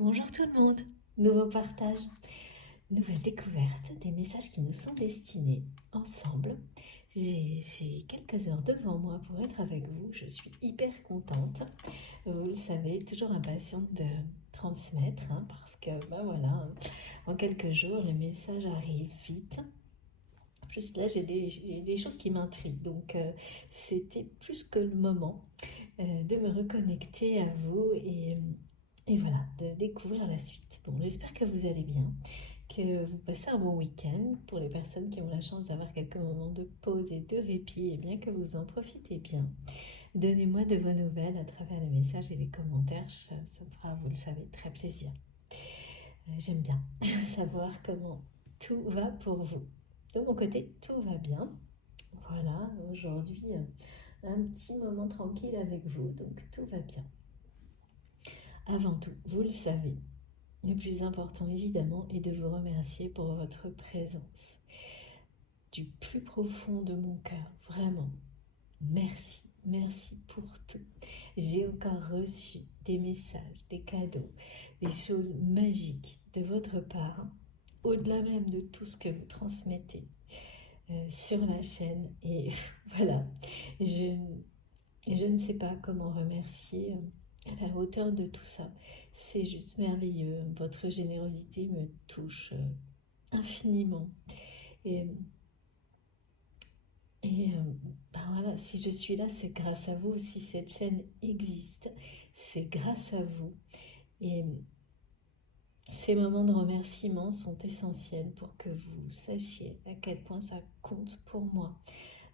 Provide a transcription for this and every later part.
Bonjour tout le monde, nouveau partage, nouvelle découverte des messages qui nous sont destinés ensemble. J'ai ces quelques heures devant moi pour être avec vous, je suis hyper contente. Vous le savez, toujours impatiente de transmettre parce que voilà, en quelques jours les messages arrivent vite. En plus là j'ai des choses qui m'intriguent, donc c'était plus que le moment de me reconnecter à vous et voilà, de découvrir la suite. Bon, j'espère que vous allez bien, que vous passez un bon week-end. Pour les personnes qui ont la chance d'avoir quelques moments de pause et de répit, et bien que vous en profitez bien. Donnez-moi de vos nouvelles à travers les messages et les commentaires, ça me fera, vous le savez, très plaisir. J'aime bien savoir comment tout va pour vous. De mon côté, tout va bien. Voilà, aujourd'hui, un petit moment tranquille avec vous, donc tout va bien. Avant tout, vous le savez, le plus important évidemment est de vous remercier pour votre présence. Du plus profond de mon cœur, vraiment, merci, merci pour tout. J'ai encore reçu des messages, des cadeaux, des choses magiques de votre part, au-delà même de tout ce que vous transmettez sur la chaîne. Et voilà, je, je ne sais pas comment remercier à la hauteur de tout ça. C'est juste merveilleux. Votre générosité me touche infiniment. Et, et ben voilà, si je suis là, c'est grâce à vous. Si cette chaîne existe, c'est grâce à vous. Et ces moments de remerciement sont essentiels pour que vous sachiez à quel point ça compte pour moi,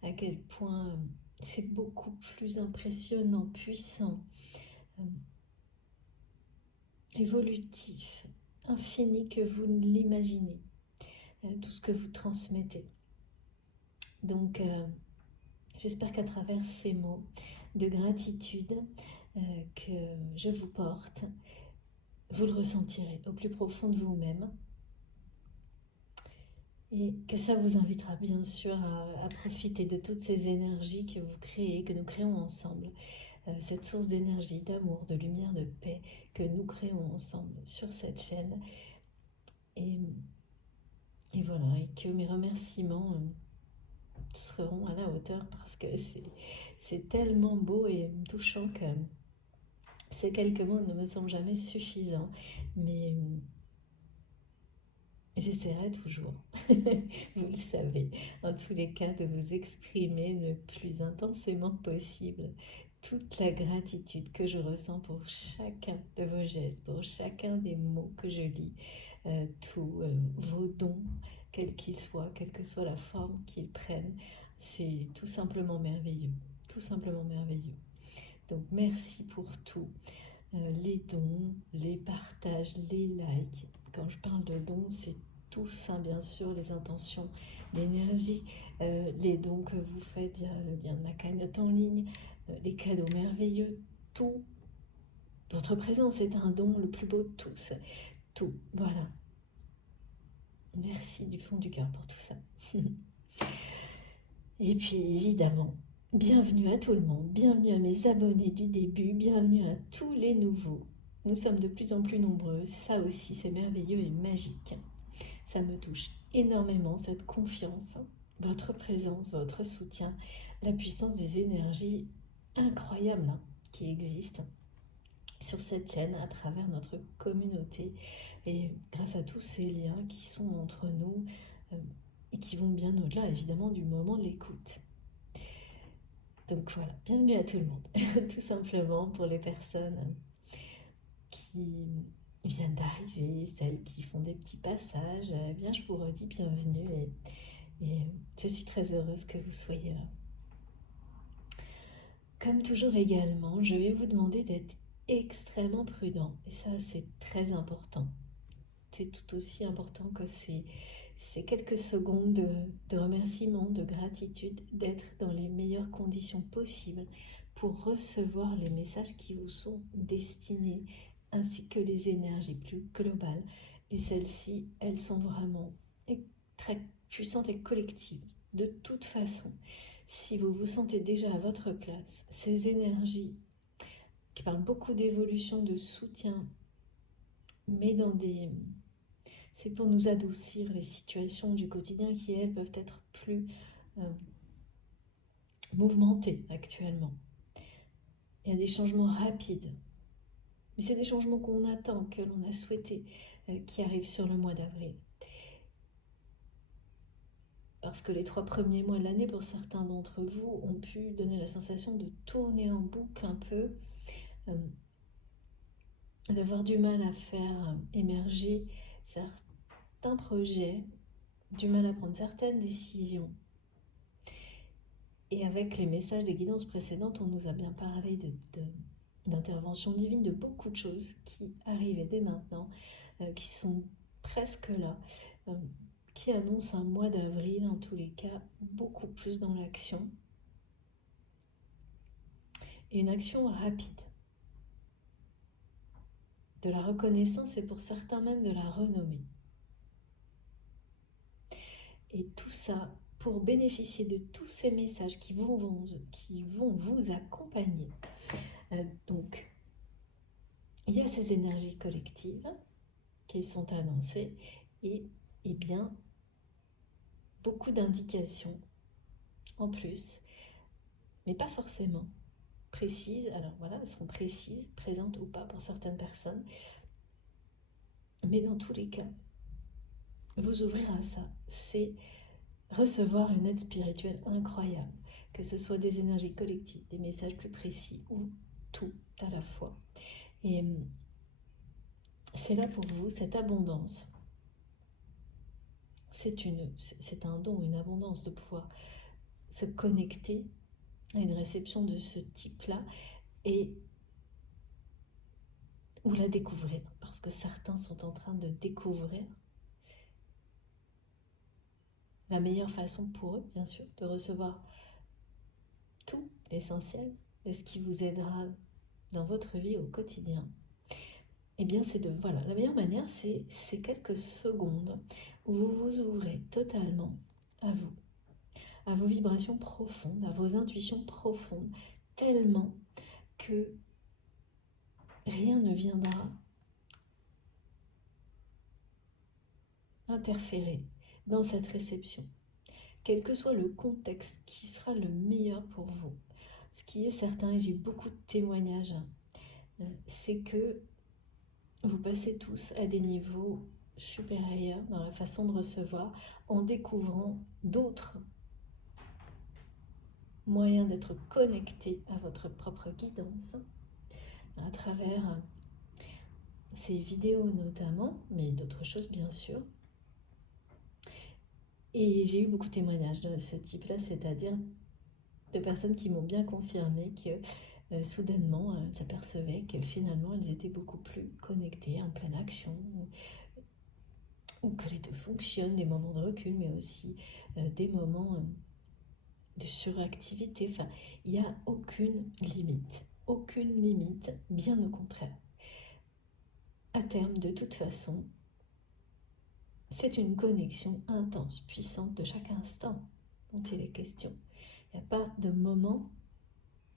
à quel point c'est beaucoup plus impressionnant, puissant, euh, évolutif, infini que vous ne l'imaginez, tout ce que vous transmettez. Donc, j'espère qu'à travers ces mots de gratitude que je vous porte, vous le ressentirez au plus profond de vous-même et que ça vous invitera bien sûr à profiter de toutes ces énergies que vous créez, que nous créons ensemble, cette source d'énergie, d'amour, de lumière, de paix que nous créons ensemble sur cette chaîne. Et, et voilà, et que mes remerciements seront à la hauteur parce que c'est tellement beau et touchant que ces quelques mots ne me semblent jamais suffisants, mais j'essaierai toujours, vous le savez, en tous les cas, de vous exprimer le plus intensément possible toute la gratitude que je ressens pour chacun de vos gestes, pour chacun des mots que je lis, tous vos dons, quels qu'ils soient, quelle que soit la forme qu'ils prennent. C'est tout simplement merveilleux, tout simplement merveilleux. Donc merci pour tout, les dons, les partages, les likes. Quand je parle de dons, c'est tous, bien sûr, les intentions, l'énergie, les dons que vous faites via le lien de ma cagnotte en ligne, les cadeaux merveilleux, tout. Votre présence est un don le plus beau de tous. Tout, voilà. Merci du fond du cœur pour tout ça. Et puis évidemment, bienvenue à tout le monde, bienvenue à mes abonnés du début, bienvenue à tous les nouveaux. Nous sommes de plus en plus nombreux, ça aussi c'est merveilleux et magique. Ça me touche énormément cette confiance, votre présence, votre soutien, la puissance des énergies incroyables qui existent sur cette chaîne à travers notre communauté et grâce à tous ces liens qui sont entre nous et qui vont bien au-delà évidemment du moment de l'écoute. Donc voilà, bienvenue à tout le monde, tout simplement pour les personnes qui viennent d'arriver, celles qui font des petits passages, eh bien je vous redis bienvenue et je suis très heureuse que vous soyez là. Comme toujours également, je vais vous demander d'être extrêmement prudent et ça c'est très important. C'est tout aussi important que ces quelques secondes de remerciement, de gratitude, d'être dans les meilleures conditions possibles pour recevoir les messages qui vous sont destinés, ainsi que les énergies plus globales. Et celles-ci, elles sont vraiment très puissantes et collectives. De toute façon, si vous vous sentez déjà à votre place, ces énergies qui parlent beaucoup d'évolution, de soutien, mais c'est pour nous adoucir les situations du quotidien qui, elles, peuvent être plus mouvementées actuellement. Il y a des changements rapides, mais c'est des changements qu'on attend, que l'on a souhaité, qui arrivent sur le mois d'avril. Parce que les 3 premiers mois de l'année, pour certains d'entre vous, ont pu donner la sensation de tourner en boucle un peu, d'avoir du mal à faire émerger certains projets, du mal à prendre certaines décisions. Et avec les messages des guidances précédentes, on nous a bien parlé d'intervention divine, de beaucoup de choses qui arrivaient dès maintenant, qui sont presque là, qui annoncent un mois d'avril, en tous les cas, beaucoup plus dans l'action. Et une action rapide. De la reconnaissance et pour certains même de la renommée. Et tout ça pour bénéficier de tous ces messages qui vont vous accompagner. Donc, il y a ces énergies collectives qui sont annoncées et bien beaucoup d'indications en plus, mais pas forcément précises. Alors voilà, elles seront précises, présentes ou pas pour certaines personnes, mais dans tous les cas, vous ouvrir à ça, c'est recevoir une aide spirituelle incroyable, que ce soit des énergies collectives, des messages plus précis ou tout à la fois. Et c'est là pour vous, cette abondance. C'est un don, une abondance de pouvoir se connecter à une réception de ce type-là et ou la découvrir, parce que certains sont en train de découvrir la meilleure façon pour eux, bien sûr, de recevoir tout l'essentiel de ce qui vous aidera dans votre vie au quotidien. Eh bien, voilà, la meilleure manière, c'est ces quelques secondes où vous vous ouvrez totalement à vous, à vos vibrations profondes, à vos intuitions profondes, tellement que rien ne viendra interférer dans cette réception. Quel que soit le contexte qui sera le meilleur pour vous. Ce qui est certain, et j'ai beaucoup de témoignages, c'est que vous passez tous à des niveaux supérieurs dans la façon de recevoir en découvrant d'autres moyens d'être connecté à votre propre guidance à travers ces vidéos notamment, mais d'autres choses bien sûr. Et j'ai eu beaucoup de témoignages de ce type-là, c'est-à-dire de personnes qui m'ont bien confirmé que soudainement elles s'apercevaient que finalement elles étaient beaucoup plus connectées, en pleine action, ou que les deux fonctionnent, des moments de recul, mais aussi des moments de suractivité. Enfin, il n'y a aucune limite, bien au contraire. À terme, de toute façon, c'est une connexion intense, puissante de chaque instant dont il est question. Il n'y a pas de moment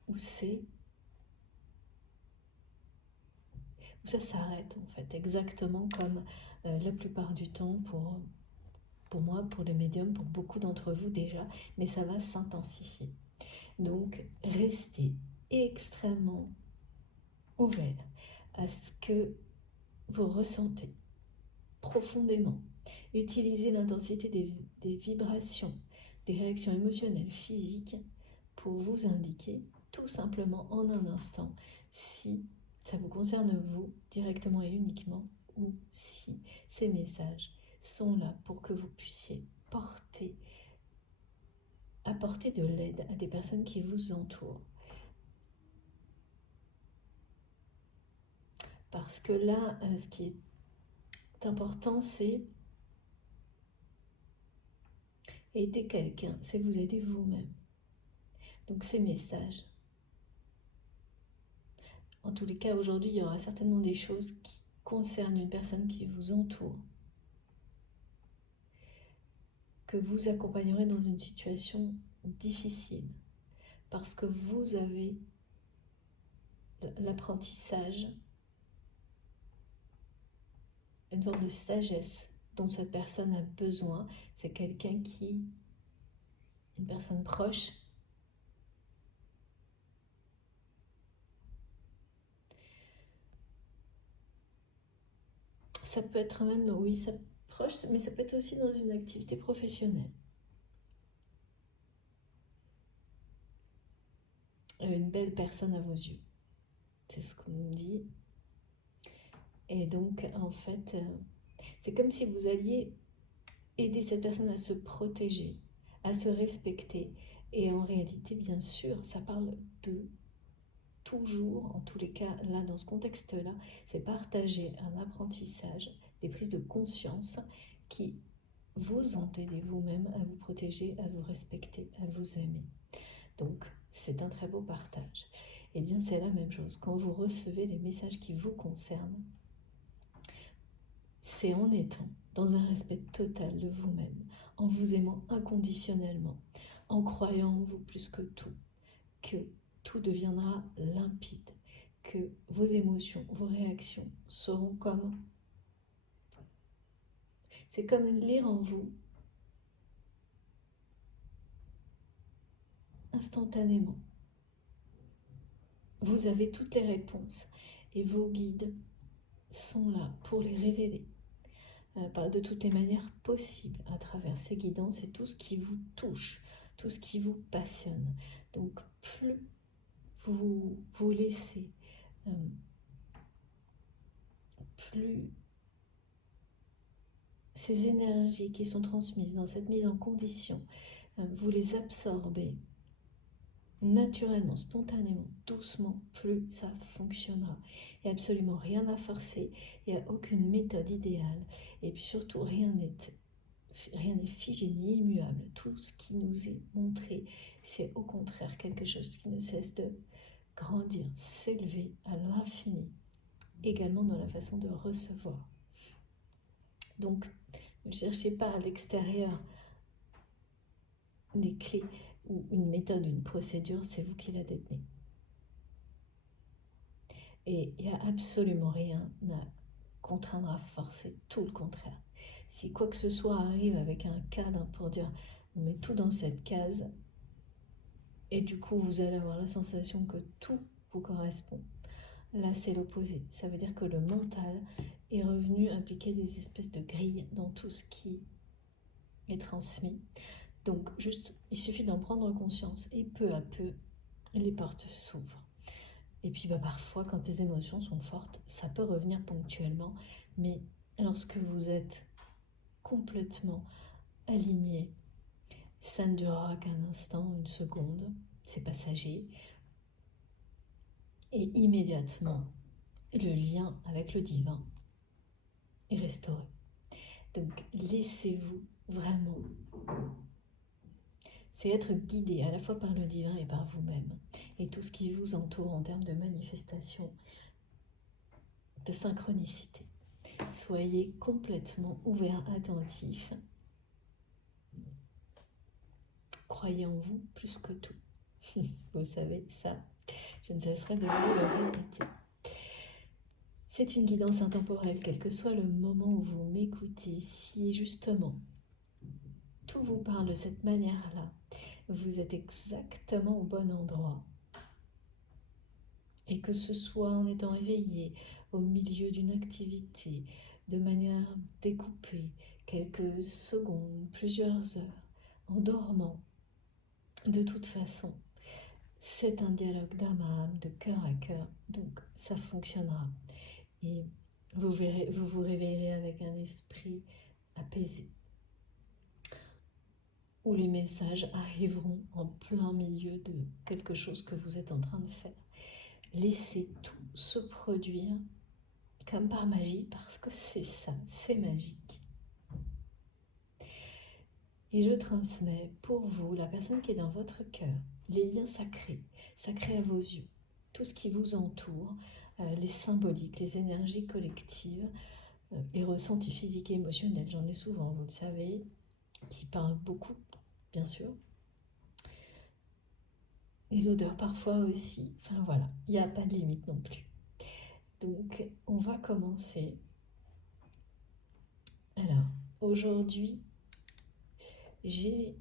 où ça s'arrête en fait, exactement comme la plupart du temps pour moi, pour les médiums, pour beaucoup d'entre vous déjà, mais ça va s'intensifier. Donc, restez extrêmement ouvert à ce que vous ressentez profondément. Utilisez l'intensité des vibrations, des réactions émotionnelles, physiques, pour vous indiquer tout simplement en un instant si ça vous concerne vous directement et uniquement, ou si ces messages sont là pour que vous puissiez apporter de l'aide à des personnes qui vous entourent. Parce que là, ce qui est important, c'est aider quelqu'un, c'est vous aider vous-même. Donc ces messages, en tous les cas aujourd'hui, il y aura certainement des choses qui concernent une personne qui vous entoure, que vous accompagnerez dans une situation difficile, parce que vous avez l'apprentissage une forme de sagesse dont cette personne a besoin. C'est quelqu'un qui, une personne proche, ça peut être même, oui, ça proche, mais ça peut être aussi dans une activité professionnelle. Une belle personne à vos yeux. C'est ce qu'on me dit. Et donc, en fait, c'est comme si vous alliez aider cette personne à se protéger, à se respecter. Et en réalité, bien sûr, ça parle de toujours, en tous les cas, là, dans ce contexte-là, c'est partager un apprentissage, des prises de conscience qui vous ont aidé vous-même à vous protéger, à vous respecter, à vous aimer. Donc, c'est un très beau partage. Eh bien, c'est la même chose. Quand vous recevez les messages qui vous concernent, c'est en étant dans un respect total de vous-même, en vous aimant inconditionnellement, en croyant en vous plus que tout deviendra limpide, que vos émotions, vos réactions seront comme... C'est comme lire en vous instantanément. Vous avez toutes les réponses et vos guides sont là pour les révéler de toutes les manières possibles à travers ces guidances et tout ce qui vous touche, tout ce qui vous passionne. Donc plus vous vous laissez, plus ces énergies qui sont transmises dans cette mise en condition, vous les absorbez naturellement, spontanément, doucement, plus ça fonctionnera. Il n'y a absolument rien à forcer, il n'y a aucune méthode idéale, et puis surtout rien n'est figé ni immuable. Tout ce qui nous est montré, c'est au contraire quelque chose qui ne cesse de grandir, s'élever à l'infini, également dans la façon de recevoir. Donc, ne cherchez pas à l'extérieur des clés ou une méthode, une procédure, c'est vous qui la détenez. Et il n'y a absolument rien à contraindre, à forcer, tout le contraire. Si quoi que ce soit arrive avec un cadre pour dire on met tout dans cette case, et du coup vous allez avoir la sensation que tout vous correspond, là c'est l'opposé. Ça veut dire que le mental est revenu impliquer des espèces de grilles dans tout ce qui est transmis. Donc juste, il suffit d'en prendre conscience et peu à peu, les portes s'ouvrent. Et puis parfois, quand les émotions sont fortes, ça peut revenir ponctuellement, mais lorsque vous êtes complètement aligné, ça ne durera qu'un instant, une seconde, c'est passager, et immédiatement, le lien avec le divin est restauré. Donc laissez-vous vraiment... C'est être guidé à la fois par le divin et par vous-même, et tout ce qui vous entoure en termes de manifestation, de synchronicité. Soyez complètement ouvert, attentif. Croyez en vous plus que tout. Vous savez, ça, je ne cesserai de vous le répéter. C'est une guidance intemporelle, quel que soit le moment où vous m'écoutez. Si justement tout vous parle de cette manière-là, vous êtes exactement au bon endroit. Et que ce soit en étant éveillé au milieu d'une activité, de manière découpée, quelques secondes, plusieurs heures, en dormant, de toute façon, c'est un dialogue d'âme à âme, de cœur à cœur, donc ça fonctionnera. Et vous vous réveillerez avec un esprit apaisé, où les messages arriveront en plein milieu de quelque chose que vous êtes en train de faire. Laissez tout se produire comme par magie, parce que c'est ça, c'est magique. Et je transmets pour vous, la personne qui est dans votre cœur, les liens sacrés à vos yeux, tout ce qui vous entoure, les symboliques, les énergies collectives, les ressentis physiques et émotionnels, j'en ai souvent, vous le savez, qui parlent beaucoup, bien sûr. Les odeurs parfois aussi, enfin voilà, il n'y a pas de limite non plus. Donc on va commencer Alors, aujourd'hui, j'ai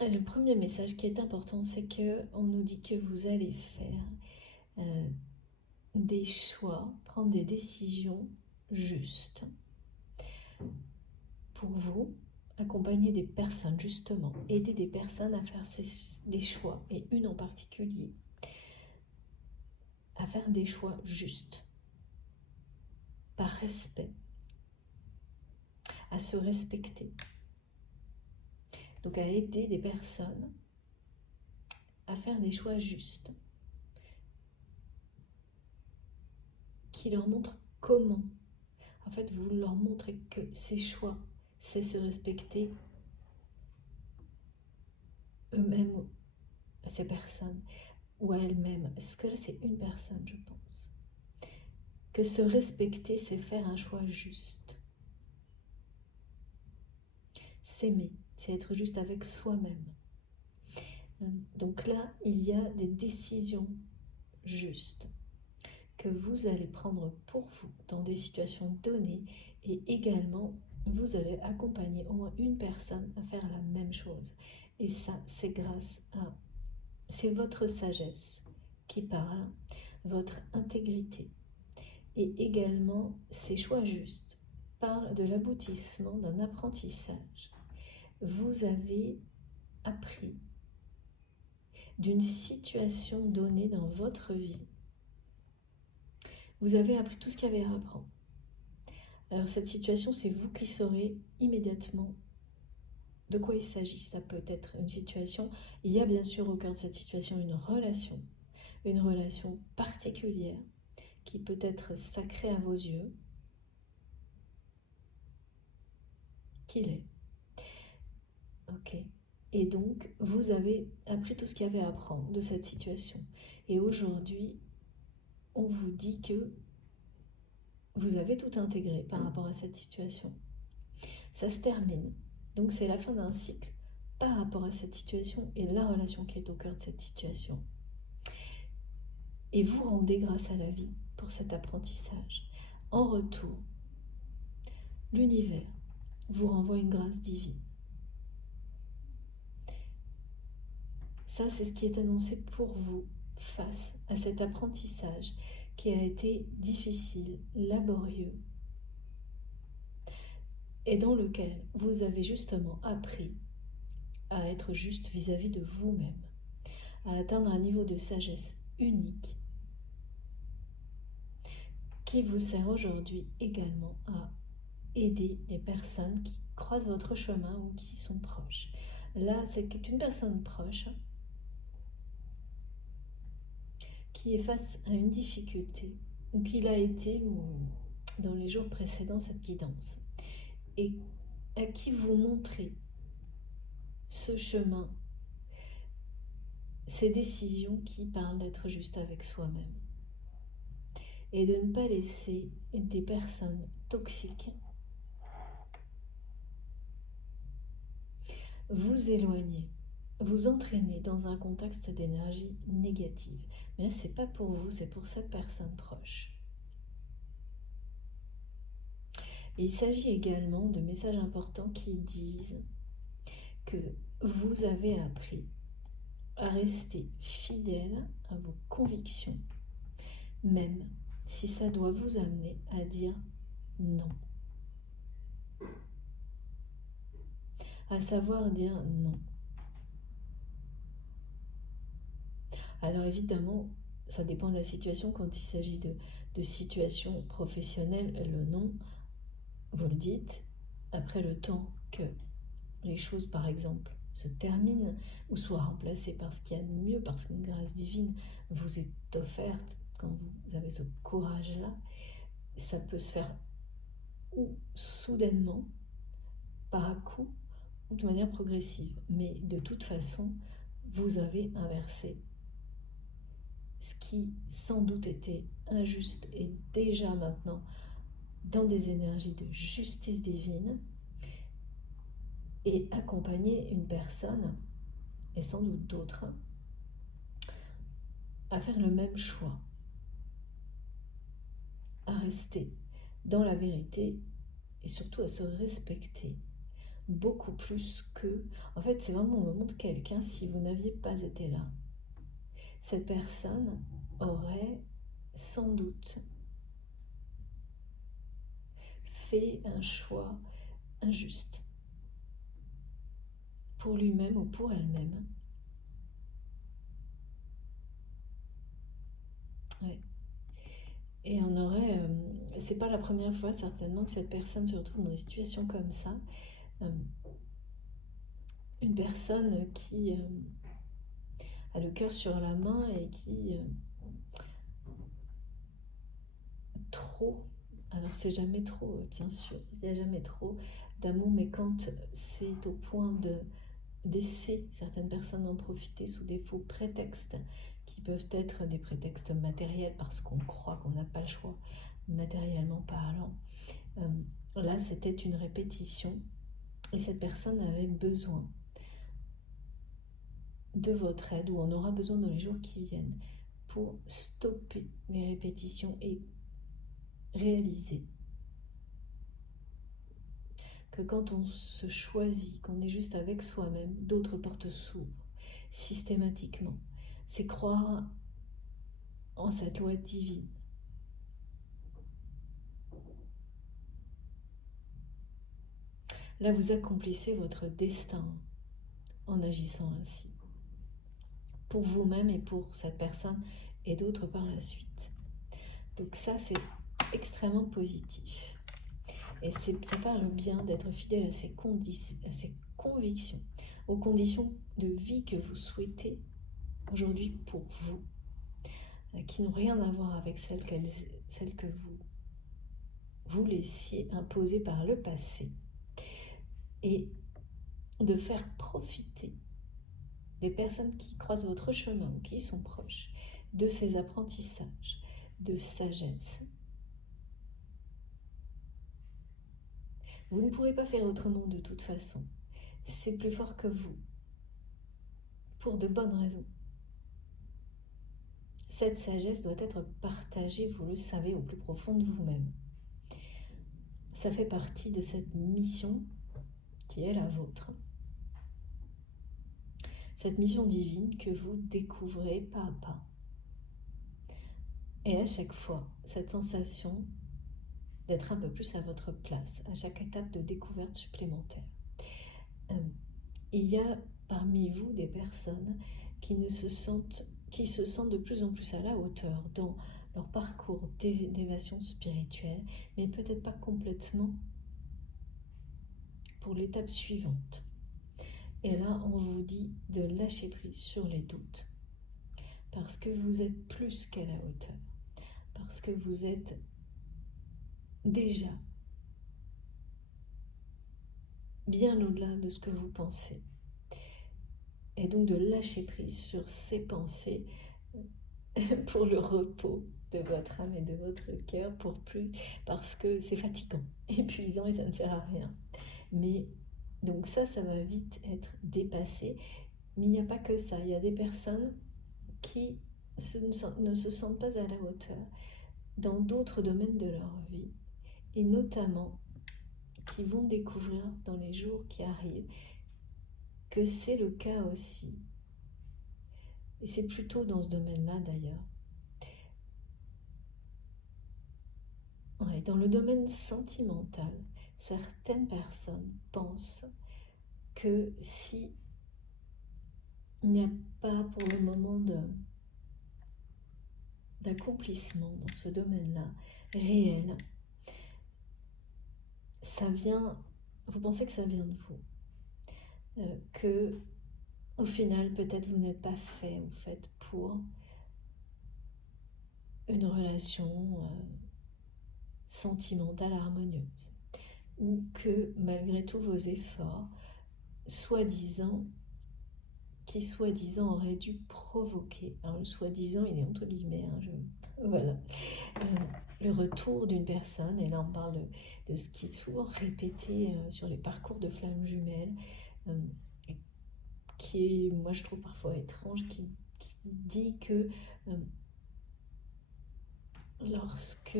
le premier message qui est important, c'est que on nous dit que vous allez faire des choix, prendre des décisions justes pour vous, accompagner des personnes justement, aider des personnes à faire des choix, et une en particulier, à faire des choix justes, par respect, à se respecter. Donc à aider des personnes à faire des choix justes, qui leur montrent comment. En fait, vous leur montrez que ces choix, c'est se respecter eux-mêmes, à ces personnes, ou à elles-mêmes. Parce que là, c'est une personne, je pense. Que se respecter, c'est faire un choix juste. S'aimer, c'est être juste avec soi-même. Donc là, il y a des décisions justes que vous allez prendre pour vous dans des situations données, et également vous allez accompagner au moins une personne à faire la même chose. Et ça, c'est grâce à... C'est votre sagesse qui parle, votre intégrité. Et également, ces choix justes parlent de l'aboutissement d'un apprentissage. Vous avez appris d'une situation donnée dans votre vie. Vous avez appris tout ce qu'il y avait à apprendre. Alors cette situation, c'est vous qui saurez immédiatement de quoi il s'agit. Ça peut être une situation, il y a bien sûr au cœur de cette situation une relation particulière qui peut être sacrée à vos yeux, qu'il est. Ok. Et donc, vous avez appris tout ce qu'il y avait à apprendre de cette situation. Et aujourd'hui, on vous dit que vous avez tout intégré par rapport à cette situation. Ça se termine. Donc, c'est la fin d'un cycle par rapport à cette situation et la relation qui est au cœur de cette situation. Et vous rendez grâce à la vie pour cet apprentissage. En retour, l'univers vous renvoie une grâce divine. Ça, c'est ce qui est annoncé pour vous face à cet apprentissage qui a été difficile, laborieux, et dans lequel vous avez justement appris à être juste vis-à-vis de vous-même, à atteindre un niveau de sagesse unique qui vous sert aujourd'hui également à aider les personnes qui croisent votre chemin ou qui sont proches. Là, c'est une personne proche qui est face à une difficulté, ou qu'il a été dans les jours précédents cette guidance, et à qui vous montrez ce chemin, ces décisions qui parlent d'être juste avec soi-même, et de ne pas laisser des personnes toxiques vous éloigner, vous entraîner dans un contexte d'énergie négative. Mais là, c'est pas pour vous, c'est pour cette personne proche. Et il s'agit également de messages importants qui disent que vous avez appris à rester fidèle à vos convictions, même si ça doit vous amener à dire non. À savoir dire non. Alors évidemment, ça dépend de la situation. Quand il s'agit de situations professionnelles, le non, vous le dites, après le temps que les choses, par exemple, se terminent ou soient remplacées par ce qu'il y a de mieux, parce qu'une grâce divine vous est offerte quand vous avez ce courage-là. Ça peut se faire ou soudainement, par à-coup, ou de manière progressive. Mais de toute façon, vous avez inversé ce qui sans doute était injuste et déjà maintenant dans des énergies de justice divine, et accompagner une personne, et sans doute d'autres, à faire le même choix, à rester dans la vérité et surtout à se respecter beaucoup plus que... En fait, c'est vraiment au moment de quelqu'un, si vous n'aviez pas été là, cette personne aurait sans doute fait un choix injuste pour lui-même ou pour elle-même. Ouais. Et on aurait... c'est pas la première fois certainement que cette personne se retrouve dans des situations comme ça. Une personne qui a le cœur sur la main et qui trop, alors c'est jamais trop bien sûr, il n'y a jamais trop d'amour, mais quand c'est au point de laisser certaines personnes en profiter sous des faux prétextes qui peuvent être des prétextes matériels parce qu'on croit qu'on n'a pas le choix matériellement parlant, là c'était une répétition et cette personne avait besoin de votre aide, ou on aura besoin dans les jours qui viennent pour stopper les répétitions et réaliser que quand on se choisit, qu'on est juste avec soi-même, d'autres portes s'ouvrent systématiquement. C'est croire en cette loi divine. Là, vous accomplissez votre destin en agissant ainsi, pour vous-même et pour cette personne et d'autres par la suite. Donc ça, c'est extrêmement positif. Et ça parle bien d'être fidèle à ses convictions, aux conditions de vie que vous souhaitez aujourd'hui pour vous, qui n'ont rien à voir avec celles que vous laissiez imposer par le passé, et de faire profiter des personnes qui croisent votre chemin ou qui sont proches de ces apprentissages de sagesse. Vous ne pourrez pas faire autrement de toute façon. C'est plus fort que vous, pour de bonnes raisons. Cette sagesse doit être partagée, vous le savez, au plus profond de vous-même. Ça fait partie de cette mission qui est la vôtre. Cette mission divine que vous découvrez pas à pas. Et à chaque fois, cette sensation d'être un peu plus à votre place, à chaque étape de découverte supplémentaire. Il y a parmi vous des personnes qui se sentent de plus en plus à la hauteur dans leur parcours d'élévation spirituelle, mais peut-être pas complètement pour l'étape suivante. Et là, on vous dit de lâcher prise sur les doutes, parce que vous êtes plus qu'à la hauteur, parce que vous êtes déjà bien au-delà de ce que vous pensez. Et donc de lâcher prise sur ces pensées pour le repos de votre âme et de votre cœur, parce que c'est fatigant, épuisant et ça ne sert à rien. Mais donc ça va vite être dépassé. Mais il n'y a pas que ça, il y a des personnes qui ne se sentent pas à la hauteur dans d'autres domaines de leur vie, et notamment qui vont découvrir dans les jours qui arrivent que c'est le cas aussi. Et c'est plutôt dans ce domaine-là d'ailleurs. Ouais, dans le domaine sentimental, certaines personnes pensent que si il n'y a pas pour le moment d'accomplissement dans ce domaine-là réel, vous pensez que ça vient de vous, que au final peut-être vous n'êtes pas fait ou faite pour une relation sentimentale harmonieuse, ou que malgré tous vos efforts, qui soi-disant aurait dû provoquer, alors le soi-disant il est entre guillemets, voilà, le retour d'une personne, et là on parle de ce qui est souvent répété sur les parcours de flammes jumelles, qui est, moi je trouve parfois étrange, qui dit que lorsque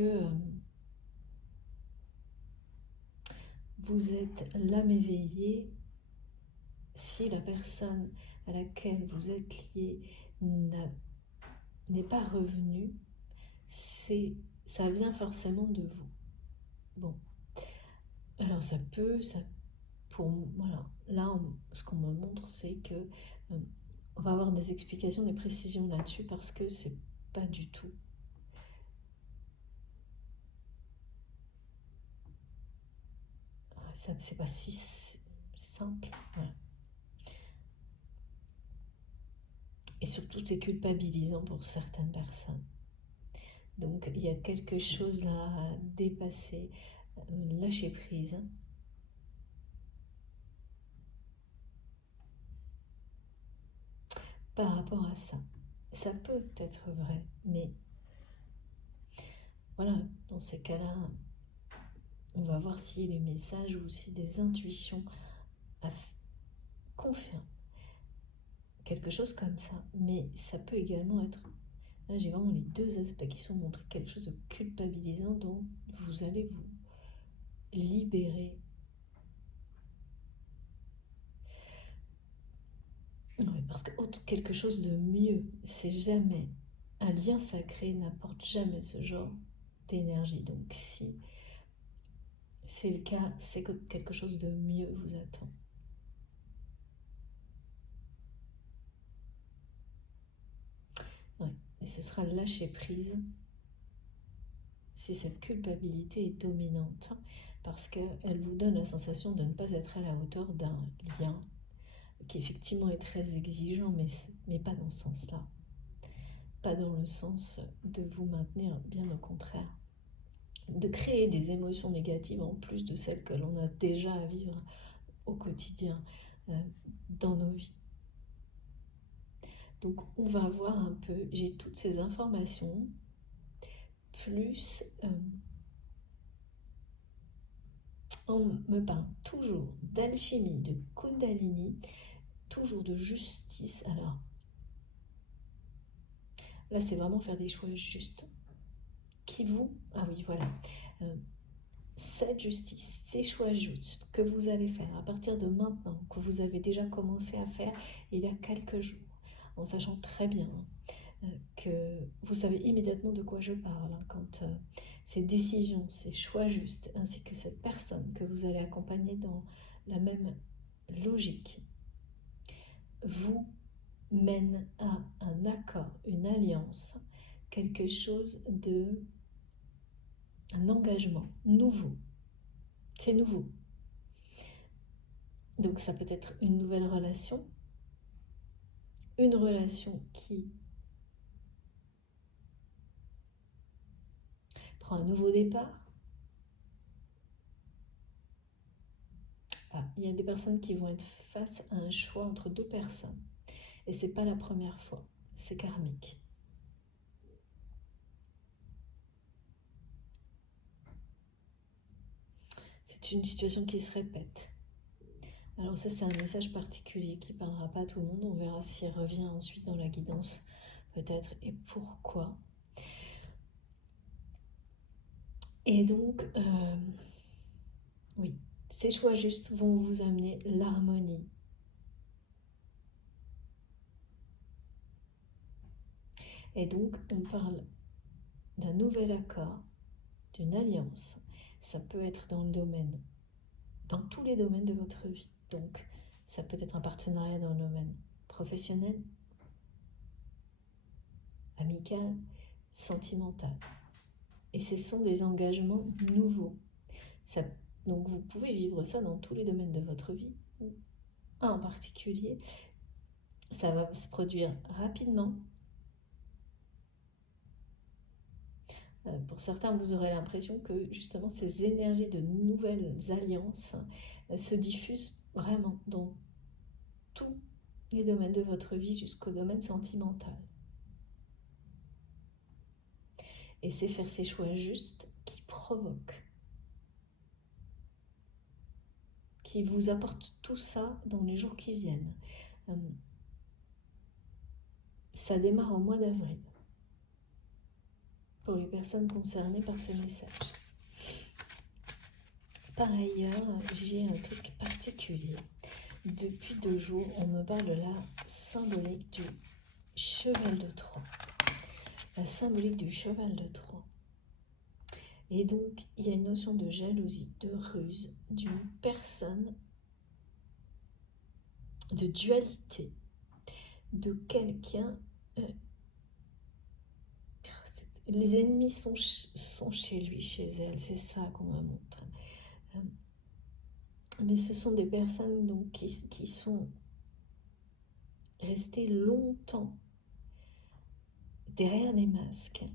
vous êtes l'âme éveillée, si la personne à laquelle vous êtes lié n'est pas revenue, ça vient forcément de vous. Bon, alors voilà, là, ce qu'on me montre, c'est que on va avoir des explications, des précisions là-dessus, parce que c'est pas du tout. C'est pas si simple. Voilà. Et surtout, c'est culpabilisant pour certaines personnes. Donc, il y a quelque chose là à dépasser, lâcher prise. Par rapport à ça. Ça peut être vrai, mais voilà, dans ces cas-là, on va voir si les messages ou si des intuitions confirment quelque chose comme ça. Mais ça peut également être... Là, j'ai vraiment les deux aspects qui sont montrés, quelque chose de culpabilisant dont vous allez vous libérer. Oui, parce que quelque chose de mieux, c'est jamais... Un lien sacré n'apporte jamais ce genre d'énergie. Donc si c'est le cas, c'est que quelque chose de mieux vous attend. Ouais. Et ce sera le lâcher prise si cette culpabilité est dominante, parce qu'elle vous donne la sensation de ne pas être à la hauteur d'un lien qui effectivement est très exigeant, mais pas dans ce sens-là. Pas dans le sens de vous maintenir, bien au contraire. De créer des émotions négatives en plus de celles que l'on a déjà à vivre au quotidien dans nos vies. Donc on va voir un peu, j'ai toutes ces informations, plus on me parle toujours d'alchimie, de Kundalini, toujours de justice. Alors là, c'est vraiment faire des choix justes. Ah oui, voilà. Cette justice, ces choix justes que vous allez faire à partir de maintenant, que vous avez déjà commencé à faire il y a quelques jours, en sachant très bien que vous savez immédiatement de quoi je parle, quand ces décisions, ces choix justes, ainsi que cette personne que vous allez accompagner dans la même logique, vous mène à un accord, une alliance, quelque chose un engagement nouveau. C'est nouveau. Donc ça peut être une nouvelle relation, une relation qui prend un nouveau départ. Ah, il y a des personnes qui vont être face à un choix entre deux personnes. Et c'est pas la première fois, c'est karmique. C'est une situation qui se répète. Alors ça, c'est un message particulier qui ne parlera pas à tout le monde. On verra s'il revient ensuite dans la guidance, peut-être, et pourquoi. Et donc, oui, ces choix justes vont vous amener l'harmonie. Et donc, on parle d'un nouvel accord, d'une alliance. Ça peut être dans tous les domaines de votre vie. Donc, ça peut être un partenariat dans le domaine professionnel, amical, sentimental. Et ce sont des engagements nouveaux. Donc, vous pouvez vivre ça dans tous les domaines de votre vie. Un en particulier, ça va se produire rapidement. Pour certains, vous aurez l'impression que justement ces énergies de nouvelles alliances se diffusent vraiment dans tous les domaines de votre vie jusqu'au domaine sentimental. Et c'est faire ces choix justes qui provoquent, qui vous apportent tout ça dans les jours qui viennent. Ça démarre au mois d'avril pour les personnes concernées par ces messages. Par ailleurs, j'ai un truc particulier. Depuis 2 jours, on me parle de la symbolique du cheval de Troie. La symbolique du cheval de Troie. Et donc, il y a une notion de jalousie, de ruse, d'une personne, de dualité, de quelqu'un. Les ennemis sont chez lui, chez elle, c'est ça qu'on me montre. Mais ce sont des personnes donc, qui sont restées longtemps derrière des masques,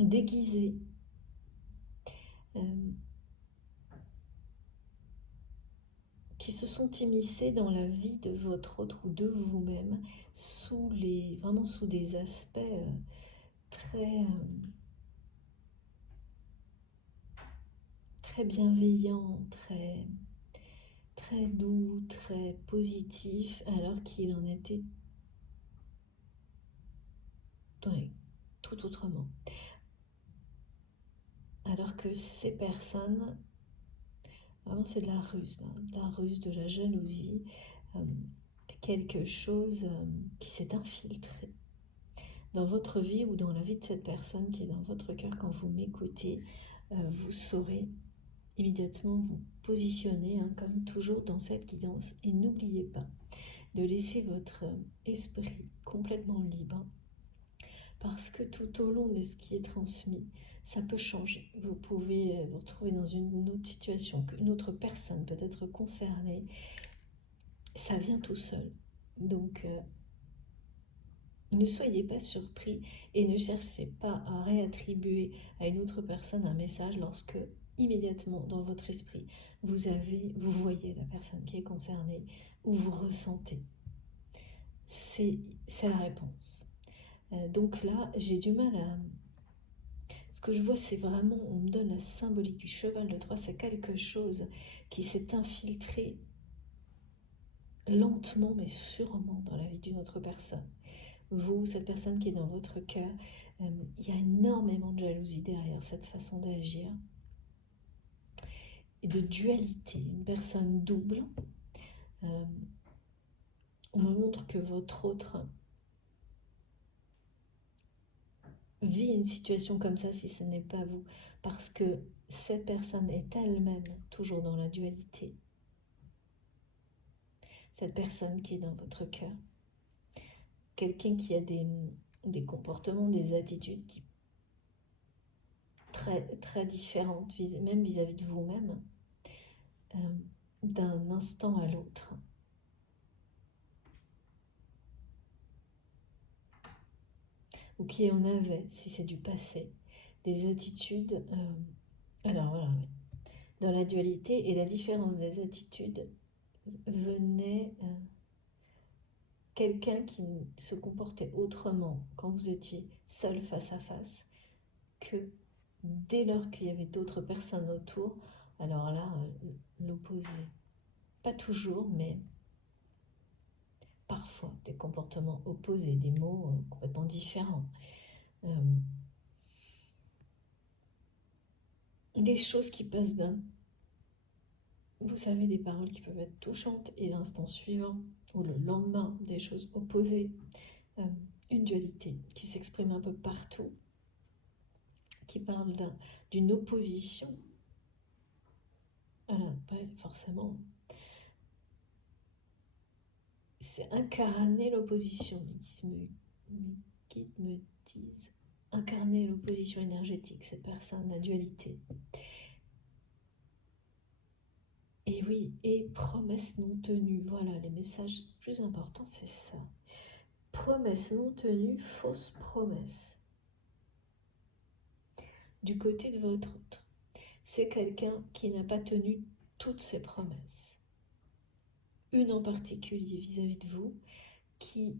déguisées, qui se sont immiscés dans la vie de votre autre ou de vous-même vraiment sous des aspects très, très bienveillants, très, très doux, très positifs, alors qu'il en était tout autrement. Alors que ces personnes, vraiment c'est de la ruse, de la jalousie, quelque chose qui s'est infiltré dans votre vie ou dans la vie de cette personne qui est dans votre cœur. Quand vous m'écoutez, vous saurez immédiatement vous positionner, comme toujours, dans cette guidance. Et n'oubliez pas de laisser votre esprit complètement libre, parce que tout au long de ce qui est transmis, ça peut changer. Vous pouvez vous retrouver dans une autre situation, qu'une autre personne peut être concernée. Ça vient tout seul. Donc, ne soyez pas surpris et ne cherchez pas à réattribuer à une autre personne un message lorsque, immédiatement, dans votre esprit, vous voyez la personne qui est concernée ou vous ressentez. C'est la réponse. Donc là, j'ai du mal à... Ce que je vois, c'est vraiment, on me donne la symbolique du cheval de Troie, c'est quelque chose qui s'est infiltré lentement mais sûrement dans la vie d'une autre personne. Vous, cette personne qui est dans votre cœur, il y a énormément de jalousie derrière cette façon d'agir et de dualité, une personne double. On me montre que votre autre vit une situation comme ça si ce n'est pas vous, parce que cette personne est elle-même toujours dans la dualité. Cette personne qui est dans votre cœur, quelqu'un qui a des comportements, des attitudes très, très différentes, même vis-à-vis de vous-même, d'un instant à l'autre. Ou qui en avait, si c'est du passé, des attitudes. Alors voilà, oui. Dans la dualité, et la différence des attitudes venait quelqu'un qui se comportait autrement quand vous étiez seul face à face que dès lors qu'il y avait d'autres personnes autour. Alors là, l'opposé. Pas toujours, mais parfois des comportements opposés, des mots complètement différents. Des choses qui passent vous savez, des paroles qui peuvent être touchantes et l'instant suivant ou le lendemain, des choses opposées. Une dualité qui s'exprime un peu partout, qui parle d'une opposition. Voilà, pas forcément. C'est incarner l'opposition. Mes guides me disent incarner l'opposition énergétique, cette personne, la dualité. Et oui, et promesse non tenue. Voilà, les messages plus importants, c'est ça. Promesse non tenue, fausse promesse. Du côté de votre autre, c'est quelqu'un qui n'a pas tenu toutes ses promesses. Une en particulier vis-à-vis de vous, qui...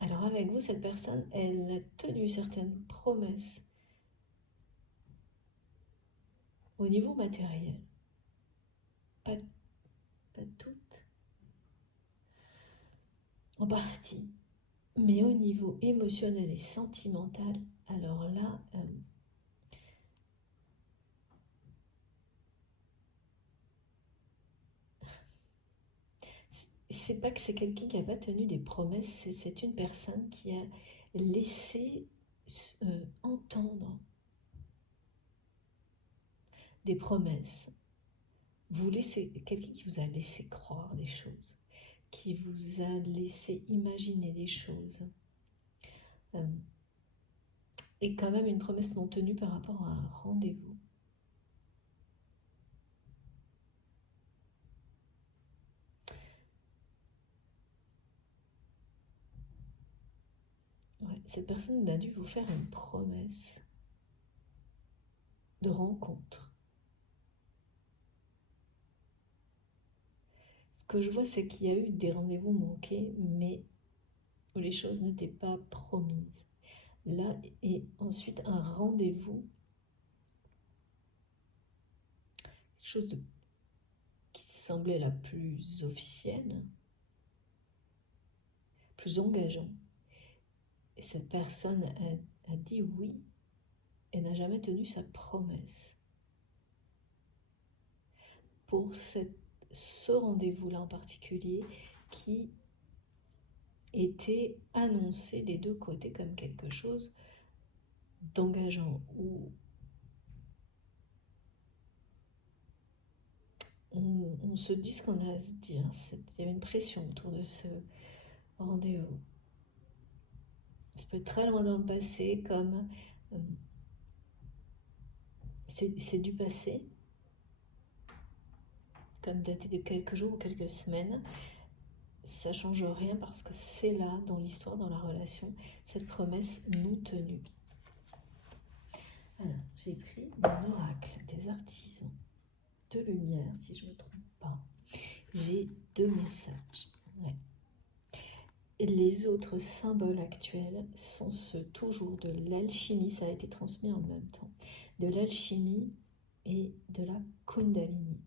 Alors avec vous, cette personne, elle a tenu certaines promesses au niveau matériel. Pas toutes, en partie, mais au niveau émotionnel et sentimental, alors là, c'est pas que c'est quelqu'un qui n'a pas tenu des promesses, c'est une personne qui a laissé entendre des promesses. Vous laissez quelqu'un qui vous a laissé croire des choses, qui vous a laissé imaginer des choses, et quand même une promesse non tenue par rapport à un rendez-vous. Ouais, cette personne a dû vous faire une promesse de rencontre. Ce que je vois, c'est qu'il y a eu des rendez-vous manqués, mais où les choses n'étaient pas promises. Là, et ensuite un rendez-vous, quelque chose qui semblait la plus officielle, plus engageant. Et cette personne a dit oui et n'a jamais tenu sa promesse. Pour ce rendez-vous-là en particulier, qui était annoncé des deux côtés comme quelque chose d'engageant, où on se dit ce qu'on a à se dire. Il y avait une pression autour de ce rendez-vous. Ça peut être très loin dans le passé, comme c'est du passé, comme daté de quelques jours ou quelques semaines. Ça ne change rien parce que c'est là, dans l'histoire, dans la relation, cette promesse non tenue. Alors, j'ai pris mon oracle des artisans de lumière, si je ne me trompe pas. J'ai 2 messages. Ouais. Et les autres symboles actuels sont ceux toujours de l'alchimie, ça a été transmis en même temps, de l'alchimie et de la Kundalini.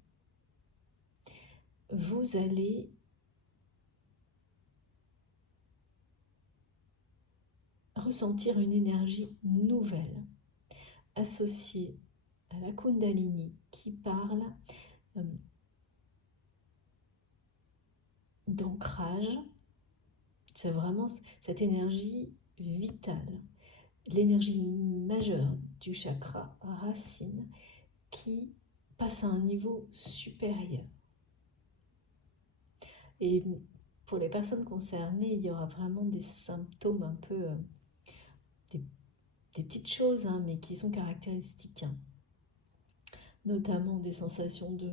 Vous allez ressentir une énergie nouvelle associée à la Kundalini qui parle d'ancrage. C'est vraiment cette énergie vitale, l'énergie majeure du chakra racine qui passe à un niveau supérieur. Et pour les personnes concernées, il y aura vraiment des symptômes un peu, des petites choses, hein, mais qui sont caractéristiques. Hein. Notamment des sensations de...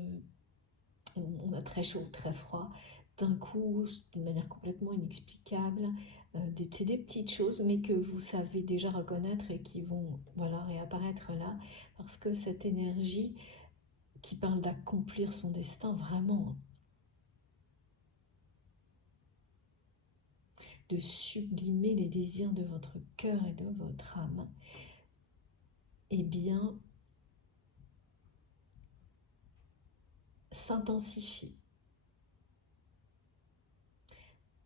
On a très chaud, très froid, d'un coup, d'une manière complètement inexplicable, des petites choses, mais que vous savez déjà reconnaître et qui vont réapparaître là, parce que cette énergie qui parle d'accomplir son destin, vraiment, de sublimer les désirs de votre cœur et de votre âme, eh bien, s'intensifie.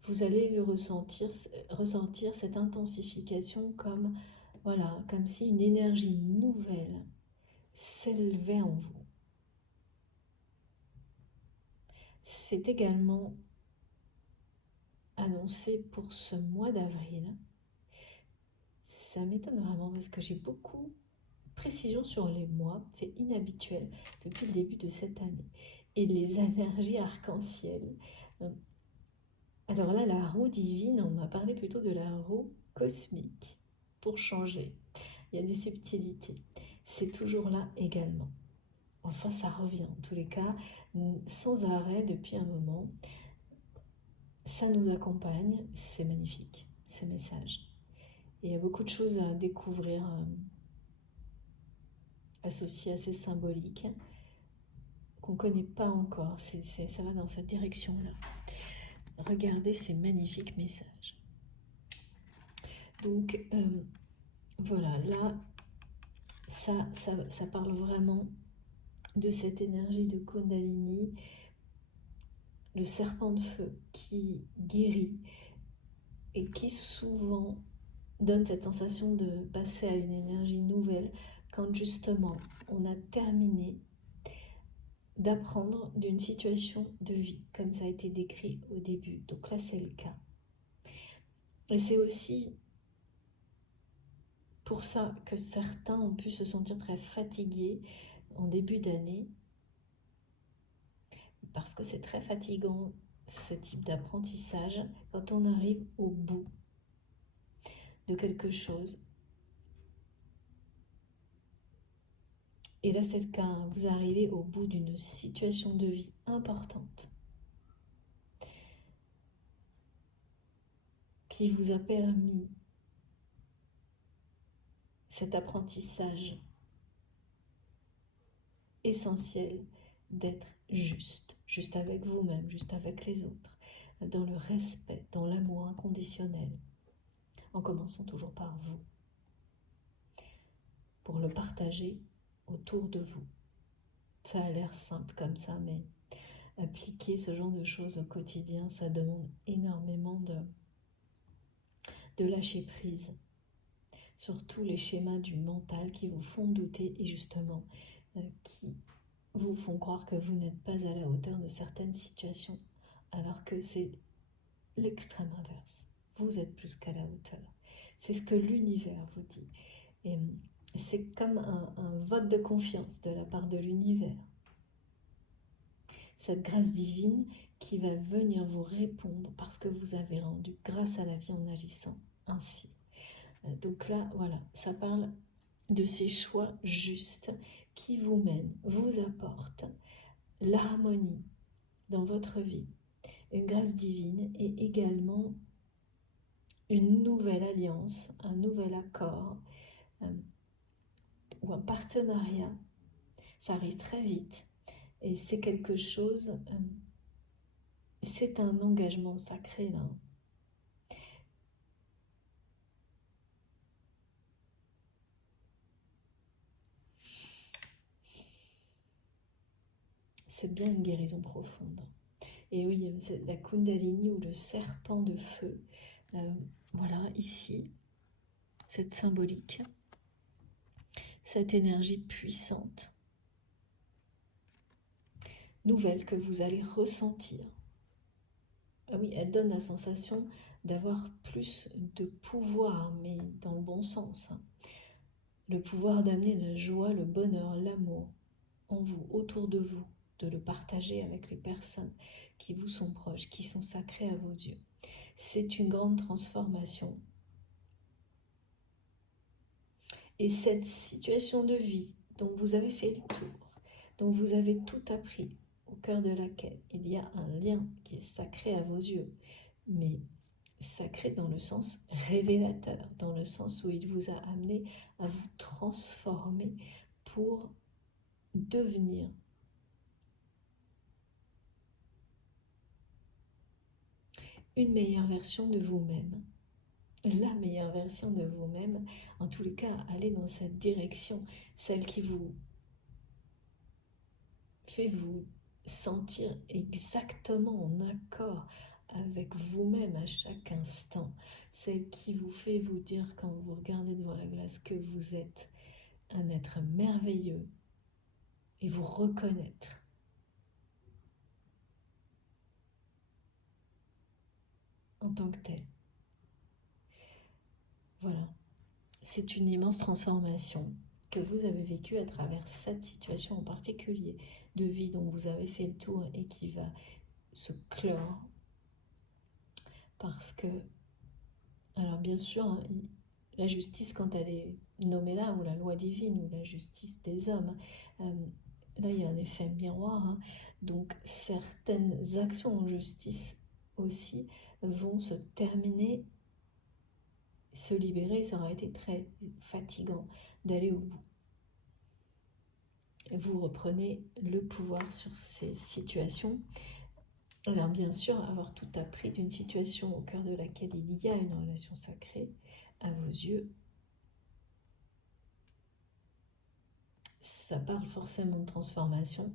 Vous allez le ressentir cette intensification comme, voilà, comme si une énergie nouvelle s'élevait en vous. C'est également annoncé pour ce mois d'avril. Ça m'étonne vraiment parce que j'ai beaucoup de précisions sur les mois. C'est inhabituel depuis le début de cette année. Et les énergies arc-en-ciel. Alors là, la roue divine, on m'a parlé plutôt de la roue cosmique pour changer. Il y a des subtilités. C'est toujours là également. Enfin, ça revient en tous les cas, sans arrêt depuis un moment. Ça nous accompagne, c'est magnifique, ces messages. Et il y a beaucoup de choses à découvrir associées à ces symboliques qu'on ne connaît pas encore. Ça va dans cette direction-là. Regardez ces magnifiques messages. Donc, voilà, là, ça parle vraiment de cette énergie de Kundalini, le serpent de feu qui guérit et qui souvent donne cette sensation de passer à une énergie nouvelle quand justement on a terminé d'apprendre d'une situation de vie, comme ça a été décrit au début. Donc là, c'est le cas. Et c'est aussi pour ça que certains ont pu se sentir très fatigués en début d'année, parce que c'est très fatigant ce type d'apprentissage quand on arrive au bout de quelque chose. Et là, c'est le cas, hein. Vous arrivez au bout d'une situation de vie importante qui vous a permis cet apprentissage essentiel d'être juste avec vous-même, juste avec les autres, dans le respect, dans l'amour inconditionnel, en commençant toujours par vous, pour le partager autour de vous. Ça a l'air simple comme ça, mais appliquer ce genre de choses au quotidien, ça demande énormément de lâcher prise sur tous les schémas du mental qui vous font douter et justement qui vous font croire que vous n'êtes pas à la hauteur de certaines situations, alors que c'est l'extrême inverse. Vous êtes plus qu'à la hauteur. C'est ce que l'univers vous dit. Et c'est comme un vote de confiance de la part de l'univers. Cette grâce divine qui va venir vous répondre parce que vous avez rendu grâce à la vie en agissant ainsi. Donc là, voilà, ça parle de ces choix justes qui vous mènent, vous apportent l'harmonie dans votre vie, une grâce divine et également une nouvelle alliance, un nouvel accord ou un partenariat. Ça arrive très vite et c'est quelque chose, c'est un engagement sacré là. C'est bien une guérison profonde. Et oui, c'est la Kundalini ou le serpent de feu. Voilà, ici, cette symbolique, cette énergie puissante, nouvelle que vous allez ressentir. Ah oui, elle donne la sensation d'avoir plus de pouvoir, mais dans le bon sens. Le pouvoir d'amener la joie, le bonheur, l'amour en vous, autour de vous, de le partager avec les personnes qui vous sont proches, qui sont sacrées à vos yeux. C'est une grande transformation. Et cette situation de vie dont vous avez fait le tour, dont vous avez tout appris, au cœur de laquelle il y a un lien qui est sacré à vos yeux, mais sacré dans le sens révélateur, dans le sens où il vous a amené à vous transformer pour devenir une meilleure version de vous-même, la meilleure version de vous-même, en tous les cas, aller dans cette direction, celle qui vous fait vous sentir exactement en accord avec vous-même à chaque instant, celle qui vous fait vous dire quand vous regardez devant la glace que vous êtes un être merveilleux et vous reconnaître. En tant que tel. Voilà, c'est une immense transformation que vous avez vécue à travers cette situation en particulier de vie dont vous avez fait le tour et qui va se clore parce que, alors bien sûr, hein, la justice quand elle est nommée là, ou la loi divine, ou la justice des hommes, là il y a un effet miroir, hein, donc certaines actions en justice aussi vont se terminer, se libérer. Ça aura été très fatigant d'aller au bout. Vous reprenez le pouvoir sur ces situations. Alors bien sûr, avoir tout appris d'une situation au cœur de laquelle il y a une relation sacrée, à vos yeux, ça parle forcément de transformation.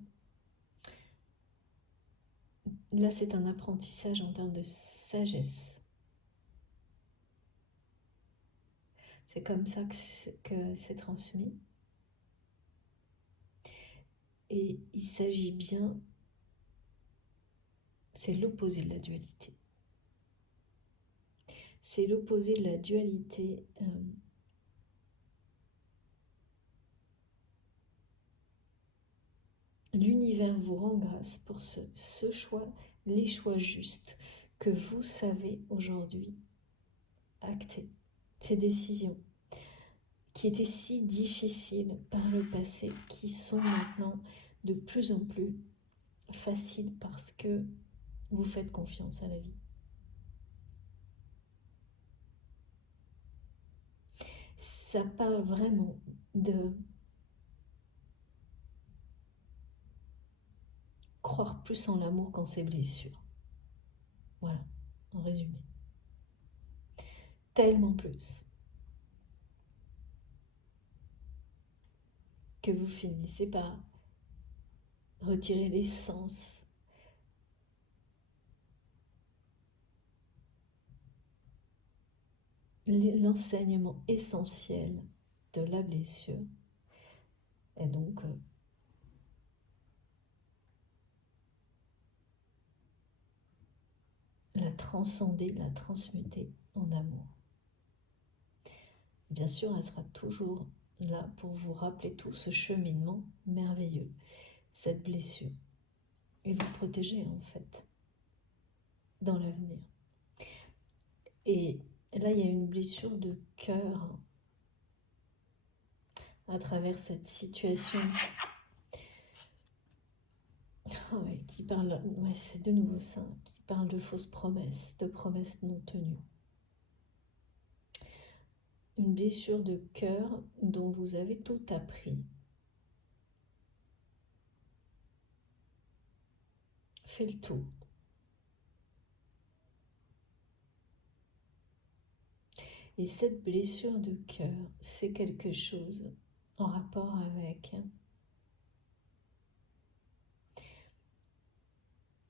Là, c'est un apprentissage en termes de sagesse. C'est comme ça que c'est transmis. Et il s'agit bien, c'est l'opposé de la dualité. C'est l'opposé de la dualité. L'univers vous rend grâce pour ce choix, les choix justes que vous savez aujourd'hui acter. Ces décisions qui étaient si difficiles par le passé, qui sont maintenant de plus en plus faciles parce que vous faites confiance à la vie. Ça parle vraiment de croire plus en l'amour qu'en ses blessures. Voilà, en résumé. Tellement plus que vous finissez par retirer l'essence l'enseignement essentiel de la blessure et donc la transcender, la transmuter en amour. Bien sûr, elle sera toujours là pour vous rappeler tout ce cheminement merveilleux, cette blessure, et vous protéger en fait dans l'avenir. Et là, il y a une blessure de cœur à travers cette situation qui parle, c'est de nouveau ça, qui parle de fausses promesses, de promesses non tenues. Une blessure de cœur dont vous avez tout appris. Fait le tour. Et cette blessure de cœur, c'est quelque chose en rapport avec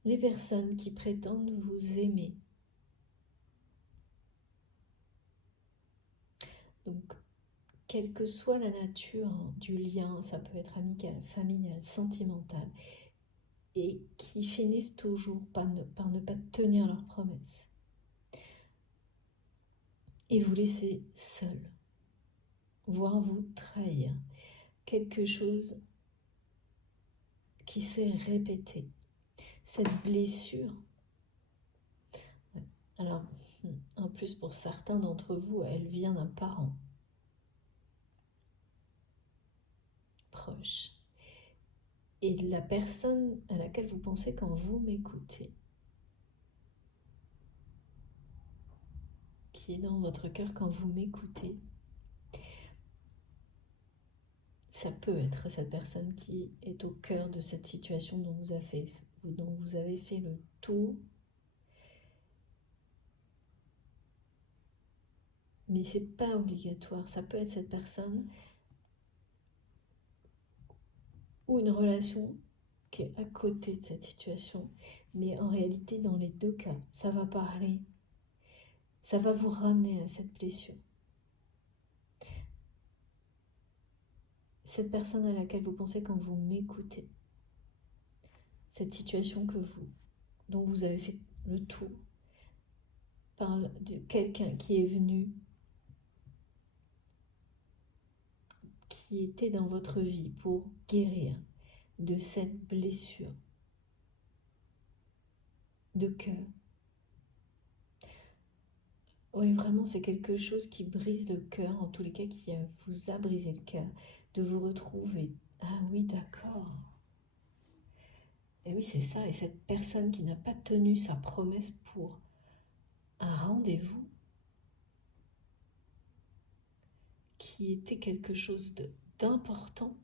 les personnes qui prétendent vous aimer. Donc, quelle que soit la nature du lien, ça peut être amical, familial, sentimental, et qui finissent toujours par ne pas tenir leurs promesses. Et vous laisser seul, voire vous trahir. Quelque chose qui s'est répété. Cette blessure, alors en plus pour certains d'entre vous, elle vient d'un parent proche. Et la personne à laquelle vous pensez quand vous m'écoutez, qui est dans votre cœur quand vous m'écoutez, ça peut être cette personne qui est au cœur de cette situation dont vous avez fait le tour. Mais c'est pas obligatoire, ça peut être cette personne ou une relation qui est à côté de cette situation. Mais en réalité, dans les deux cas, ça va parler, ça va vous ramener à cette blessure. Cette personne à laquelle vous pensez quand vous m'écoutez, cette situation dont vous avez fait le tour, parle de quelqu'un qui est venu, qui était dans votre vie pour guérir de cette blessure de cœur. Oui, vraiment, c'est quelque chose qui brise le cœur, en tous les cas, qui vous a brisé le cœur, de vous retrouver. Ah oui, d'accord. Et oui, c'est ça. Et cette personne qui n'a pas tenu sa promesse pour un rendez-vous, qui était quelque chose d'important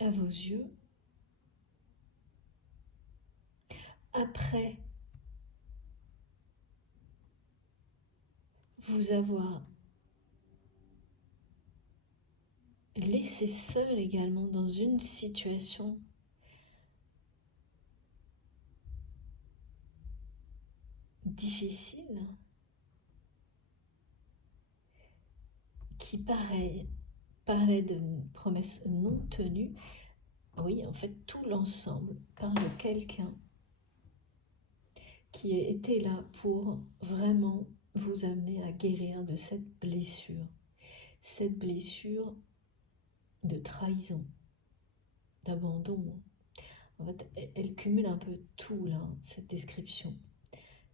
à vos yeux, après vous avoir laissé seul également dans une situation difficile, qui pareil parlait de promesses non tenues, oui, en fait, tout l'ensemble parle de quelqu'un qui était là pour vraiment vous amener à guérir de cette blessure de trahison, d'abandon. En fait, elle cumule un peu tout là, cette description.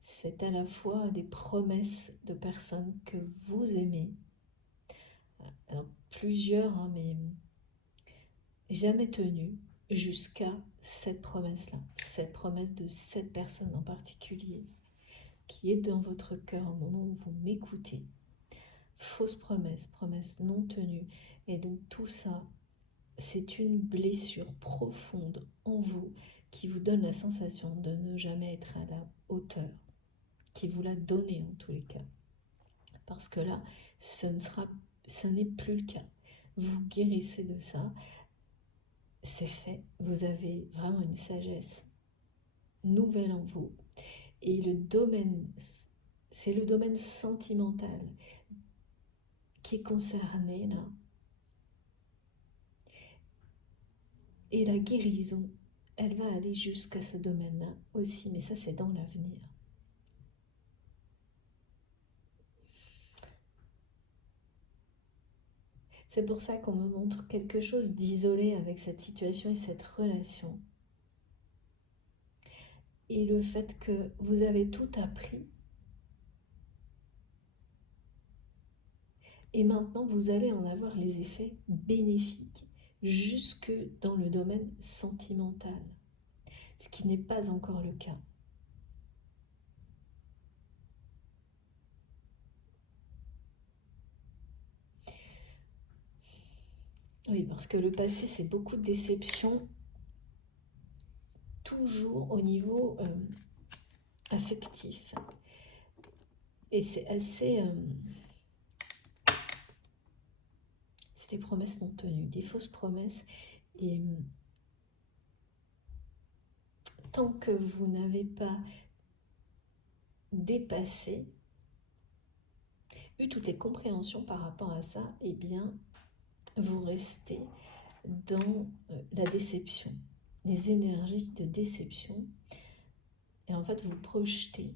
C'est à la fois des promesses de personnes que vous aimez, alors plusieurs, hein, mais jamais tenues, jusqu'à cette promesse-là, cette promesse de cette personne en particulier, qui est dans votre cœur au moment où vous m'écoutez. Fausse promesse, promesse non tenue. Et donc tout ça, c'est une blessure profonde en vous qui vous donne la sensation de ne jamais être à la hauteur, qui vous l'a donné en tous les cas. Parce que là, ce n'est plus le cas. Vous guérissez de ça, c'est fait. Vous avez vraiment une sagesse nouvelle en vous. Et le domaine, c'est le domaine sentimental qui est concerné là. Et la guérison, elle va aller jusqu'à ce domaine-là aussi, mais ça c'est dans l'avenir. C'est pour ça qu'on me montre quelque chose d'isolé avec cette situation et cette relation. Et le fait que vous avez tout appris. Et maintenant, vous allez en avoir les effets bénéfiques jusque dans le domaine sentimental, ce qui n'est pas encore le cas. Oui, parce que le passé, c'est beaucoup de déceptions, toujours au niveau affectif. Et c'est assez... c'est des promesses non tenues, des fausses promesses. Et tant que vous n'avez pas dépassé, eu toutes les compréhensions par rapport à ça, eh bien, vous restez dans la déception, les énergies de déception. Et en fait, vous projetez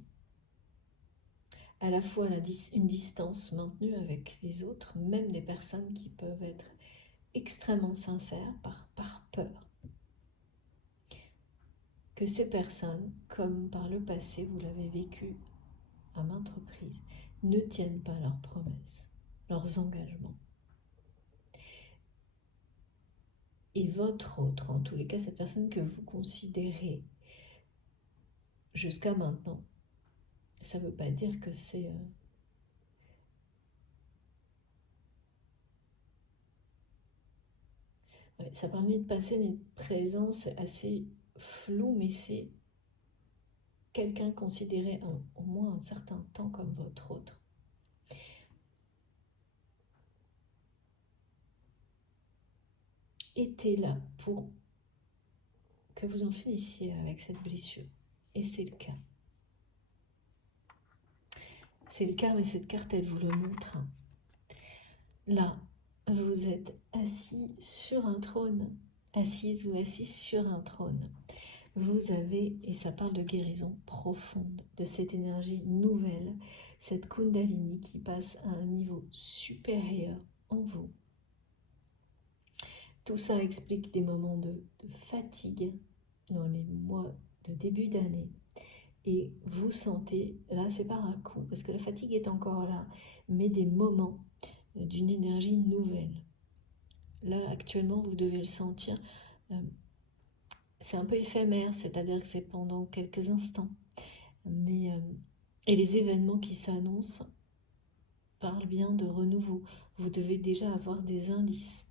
à la fois une distance maintenue avec les autres, même des personnes qui peuvent être extrêmement sincères par peur que ces personnes, comme par le passé, vous l'avez vécu à maintes reprises, ne tiennent pas leurs promesses, leurs engagements. Et votre autre, en tous les cas, cette personne que vous considérez jusqu'à maintenant, ça ne veut pas dire que c'est... Ouais, ça parle ni de passé ni de présent, c'est assez flou, mais c'est quelqu'un considéré au moins un certain temps comme votre autre. Était là pour que vous en finissiez avec cette blessure. Et c'est le cas. C'est le cas, mais cette carte, elle vous le montre. Là, vous êtes assis sur un trône, assise ou assis sur un trône. Vous avez, et ça parle de guérison profonde, de cette énergie nouvelle, cette Kundalini qui passe à un niveau supérieur en vous. Tout ça explique des moments de fatigue dans les mois de début d'année. Et vous sentez, là c'est par un coup, parce que la fatigue est encore là, mais des moments d'une énergie nouvelle. Là actuellement vous devez le sentir, c'est un peu éphémère, c'est-à-dire que c'est pendant quelques instants. Mais, et les événements qui s'annoncent parlent bien de renouveau. Vous devez déjà avoir des indices.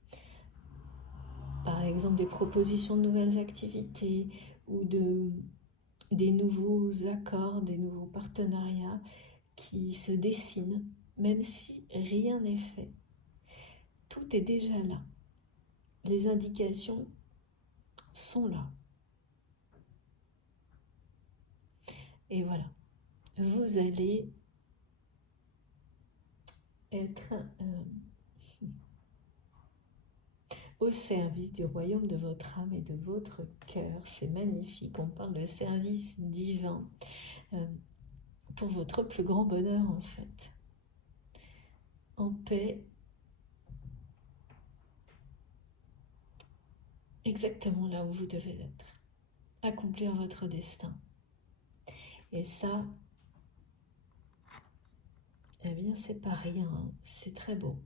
Par exemple des propositions de nouvelles activités ou des nouveaux accords, des nouveaux partenariats qui se dessinent, même si rien n'est fait. Tout est déjà là. Les indications sont là. Et voilà, vous allez être au service du royaume de votre âme et de votre cœur. C'est magnifique, on parle de service divin pour votre plus grand bonheur en fait. En paix, exactement là où vous devez être. Accomplir votre destin. Et ça, eh bien c'est pas rien, hein. C'est très beau.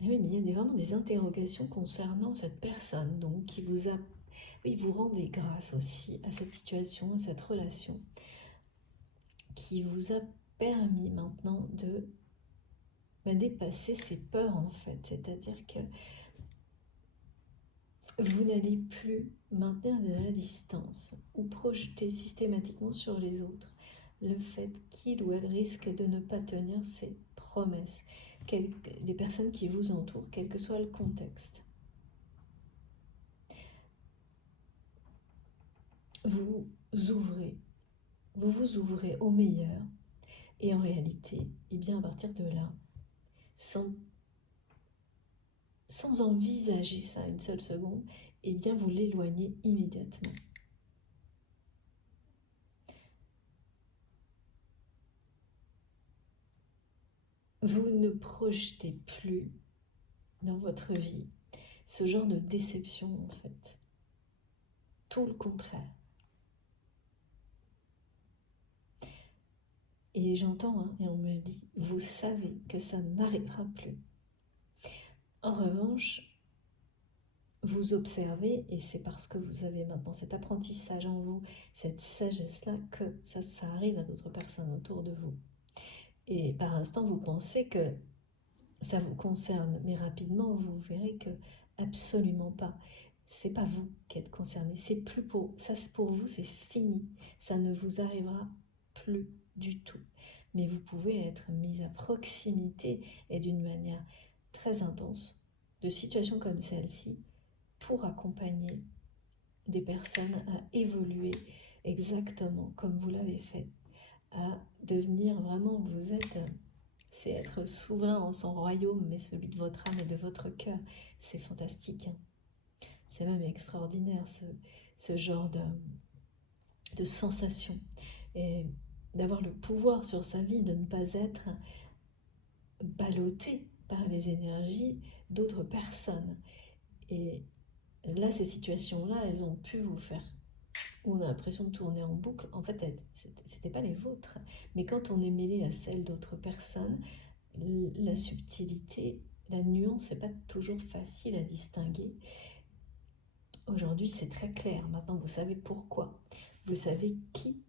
Et oui, mais il y a vraiment des interrogations concernant cette personne donc qui vous a... Oui, vous rendez grâce aussi à cette situation, à cette relation qui vous a permis maintenant de dépasser ces peurs en fait. C'est-à-dire que vous n'allez plus maintenir de la distance ou projeter systématiquement sur les autres le fait qu'il ou elle risque de ne pas tenir ses promesses, des personnes qui vous entourent, quel que soit le contexte. Vous vous ouvrez au meilleur et en réalité, et bien à partir de là, sans envisager ça une seule seconde, et bien vous l'éloignez immédiatement. Vous ne projetez plus dans votre vie ce genre de déception en fait. Tout le contraire. Et j'entends, hein, et on me dit, vous savez que ça n'arrivera plus. En revanche, vous observez, et c'est parce que vous avez maintenant cet apprentissage en vous, cette sagesse-là, que ça arrive à d'autres personnes autour de vous. Et par instant, vous pensez que ça vous concerne, mais rapidement, vous verrez que absolument pas. C'est pas vous qui êtes concerné, c'est plus pour ça, pour vous, c'est fini. Ça ne vous arrivera plus du tout. Mais vous pouvez être mis à proximité et d'une manière très intense de situations comme celle-ci pour accompagner des personnes à évoluer exactement comme vous l'avez fait, à devenir vraiment, vous êtes, c'est être souverain en son royaume, mais celui de votre âme et de votre cœur. C'est fantastique, hein. C'est même extraordinaire ce genre de sensation. Et d'avoir le pouvoir sur sa vie, de ne pas être ballotté par les énergies d'autres personnes. Et là, ces situations-là, elles ont pu vous faire, où on a l'impression de tourner en boucle. En fait, c'était pas les vôtres. Mais quand on est mêlé à celles d'autres personnes, la subtilité, la nuance, c'est pas toujours facile à distinguer. Aujourd'hui, c'est très clair. Maintenant, vous savez pourquoi. Vous savez qui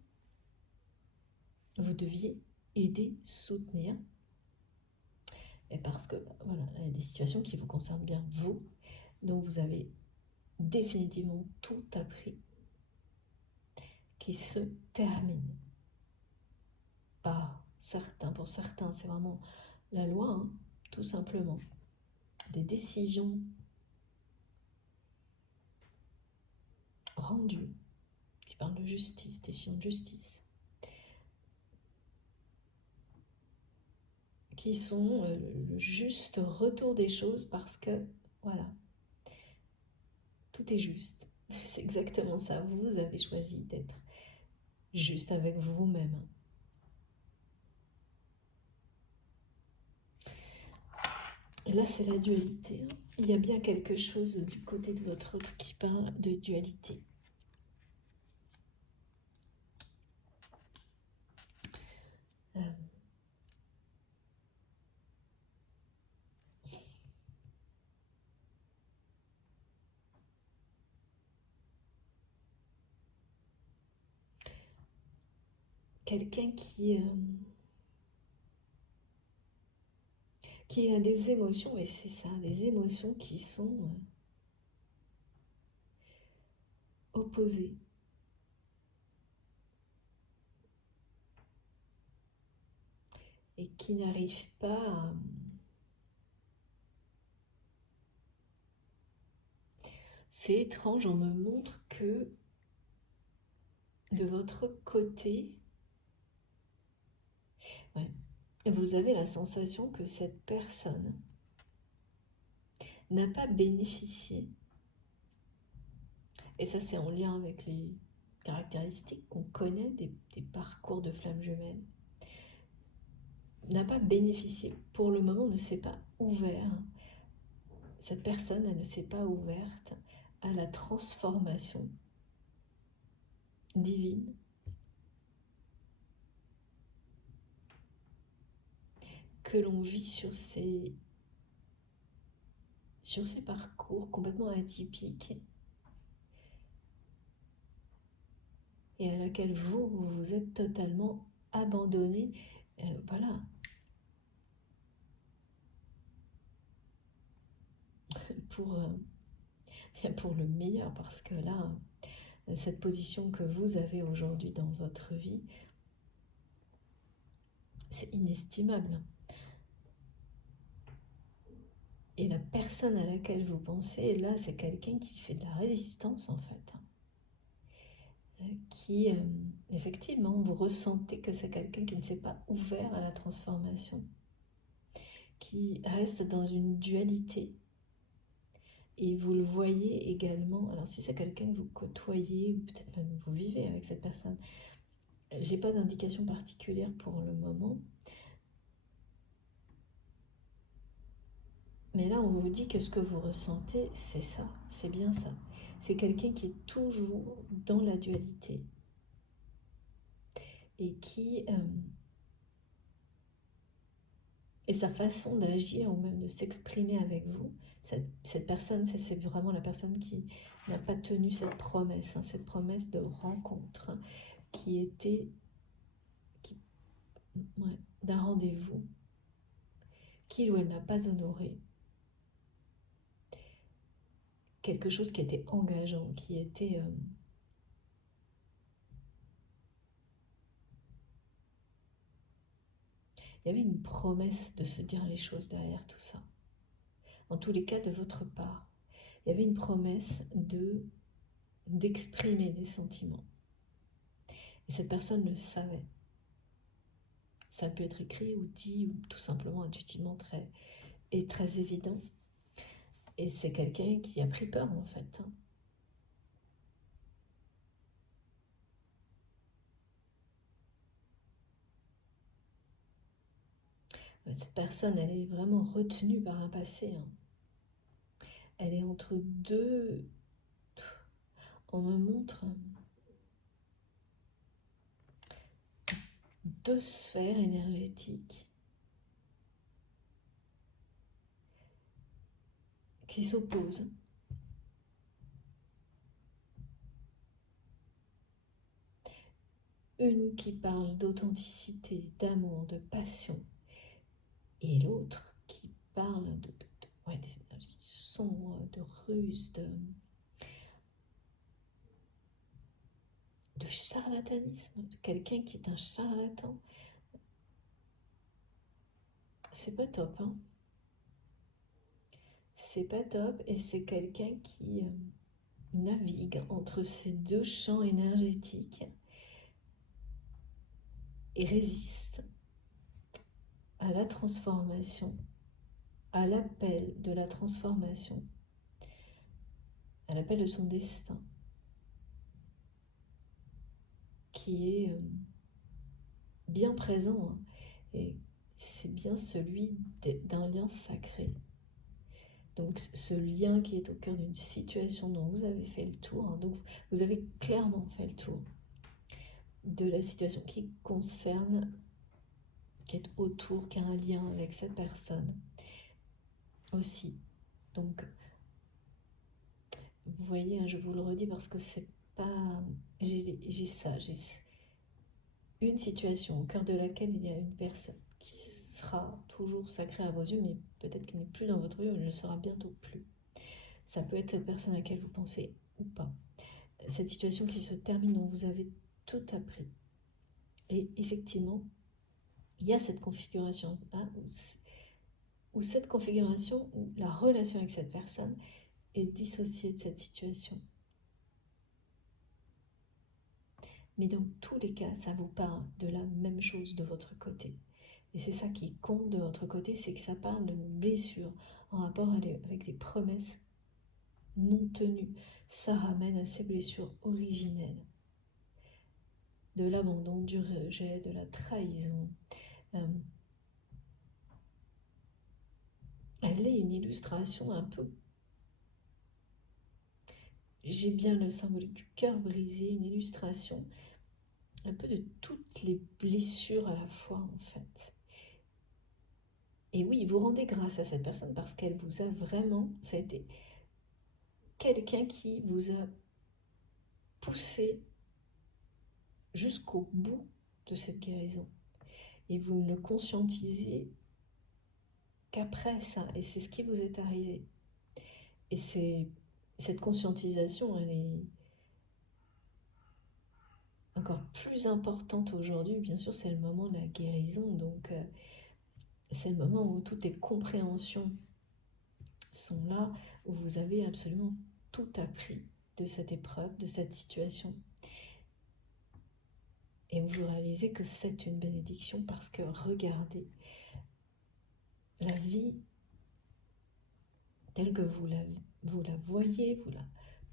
vous deviez aider, soutenir. Et parce que, voilà, il y a des situations qui vous concernent bien vous. Donc, vous avez définitivement tout appris qui se termine par certains. Pour certains, c'est vraiment la loi, hein, tout simplement. Des décisions rendues qui parlent de justice, décisions de justice, qui sont le juste retour des choses parce que, voilà, tout est juste. C'est exactement ça. Vous avez choisi d'être juste avec vous-même. Et là, c'est la dualité. Il y a bien quelque chose du côté de votre autre qui parle de dualité. Quelqu'un qui a des émotions, et c'est ça, des émotions qui sont opposées. Et qui n'arrivent pas à... C'est étrange, on me montre que de votre côté, ouais, vous avez la sensation que cette personne n'a pas bénéficié, et ça c'est en lien avec les caractéristiques qu'on connaît des parcours de flammes jumelles, n'a pas bénéficié, pour le moment ne s'est pas ouvert, cette personne elle ne s'est pas ouverte à la transformation divine que l'on vit sur ces parcours complètement atypiques et à laquelle vous vous êtes totalement abandonné, voilà, pour, bien pour le meilleur, parce que là, cette position que vous avez aujourd'hui dans votre vie, c'est inestimable. Et la personne à laquelle vous pensez, là, c'est quelqu'un qui fait de la résistance, en fait. Qui, effectivement, vous ressentez que c'est quelqu'un qui ne s'est pas ouvert à la transformation, qui reste dans une dualité. Et vous le voyez également, alors si c'est quelqu'un que vous côtoyez, ou peut-être même vous vivez avec cette personne, j'ai pas d'indication particulière pour le moment, mais là on vous dit que ce que vous ressentez, c'est ça, c'est bien ça. C'est quelqu'un qui est toujours dans la dualité et qui... et sa façon d'agir ou même de s'exprimer avec vous, cette personne, c'est vraiment la personne qui n'a pas tenu cette promesse de rencontre, hein, qui était d'un rendez-vous qu'il ou elle n'a pas honoré, quelque chose qui était engageant, qui était... il y avait une promesse de se dire les choses derrière tout ça. En tous les cas, de votre part, il y avait une promesse d'exprimer des sentiments. Et cette personne le savait. Ça peut être écrit ou dit, ou tout simplement intuitivement très évident. Et c'est quelqu'un qui a pris peur, en fait. Cette personne, elle est vraiment retenue par un passé. Elle est entre deux... On me montre deux sphères énergétiques qui s'opposent. Une qui parle d'authenticité, d'amour, de passion, et l'autre qui parle des énergies sombres, de ruse, de charlatanisme, de quelqu'un qui est un charlatan. C'est pas top, hein. C'est pas top, et c'est quelqu'un qui navigue entre ces deux champs énergétiques et résiste à la transformation, à l'appel de la transformation, à l'appel de son destin, qui est bien présent, hein, et c'est bien celui d'un lien sacré. Donc ce lien qui est au cœur d'une situation dont vous avez fait le tour, hein, donc vous avez clairement fait le tour de la situation qui concerne, qui est autour, qui a un lien avec cette personne aussi. Donc vous voyez, hein, je vous le redis parce que c'est pas... J'ai une situation au cœur de laquelle il y a une personne qui sera toujours sacrée à vos yeux, mais peut-être qu'elle n'est plus dans votre vie, ou elle ne le sera bientôt plus. Ça peut être cette personne à laquelle vous pensez ou pas. Cette situation qui se termine, dont vous avez tout appris. Et effectivement, il y a cette configuration où cette configuration, où la relation avec cette personne est dissociée de cette situation. Mais dans tous les cas, ça vous parle de la même chose de votre côté. Et c'est ça qui compte de votre côté, c'est que ça parle d'une blessure en rapport avec des promesses non tenues. Ça ramène à ces blessures originelles, de l'abandon, du rejet, de la trahison. Elle est une illustration un peu, j'ai bien le symbole du cœur brisé, une illustration un peu de toutes les blessures à la fois en fait. Et oui, vous rendez grâce à cette personne parce qu'elle vous a vraiment, ça a été quelqu'un qui vous a poussé jusqu'au bout de cette guérison. Et vous ne le conscientisez qu'après ça, et c'est ce qui vous est arrivé. Et cette conscientisation, elle est encore plus importante aujourd'hui. Bien sûr, c'est le moment de la guérison, donc c'est le moment où toutes les compréhensions sont là, où vous avez absolument tout appris de cette épreuve, de cette situation. Et vous réalisez que c'est une bénédiction parce que regardez, la vie telle que vous la voyez, vous la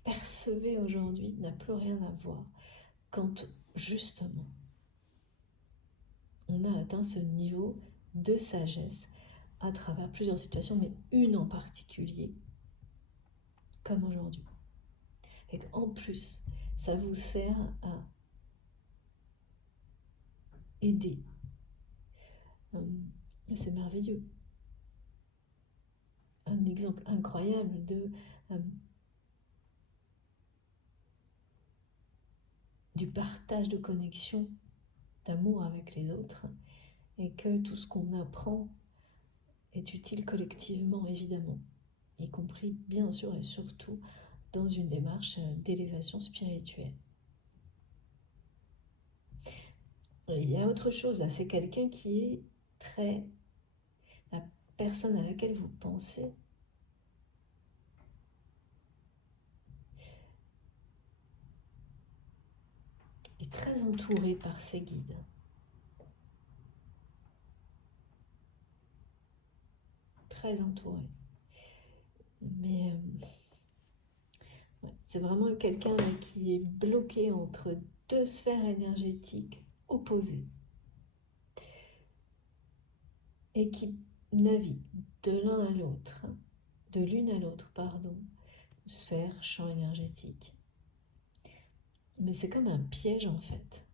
percevez aujourd'hui, n'a plus rien à voir quand justement on a atteint ce niveau de sagesse à travers plusieurs situations, mais une en particulier, comme aujourd'hui. Et en plus, ça vous sert à aider. C'est merveilleux. Un exemple incroyable du partage de connexion, d'amour avec les autres, et que tout ce qu'on apprend est utile collectivement, évidemment, y compris bien sûr et surtout dans une démarche d'élévation spirituelle. Et il y a autre chose, c'est quelqu'un qui est très... La personne à laquelle vous pensez est très entourée par ses guides. Très entourée. Mais c'est vraiment quelqu'un qui est bloqué entre deux sphères énergétiques opposées et qui navigue de l'un à l'autre, de l'une à l'autre, pardon, sphère, champ énergétique. Mais c'est comme un piège en fait,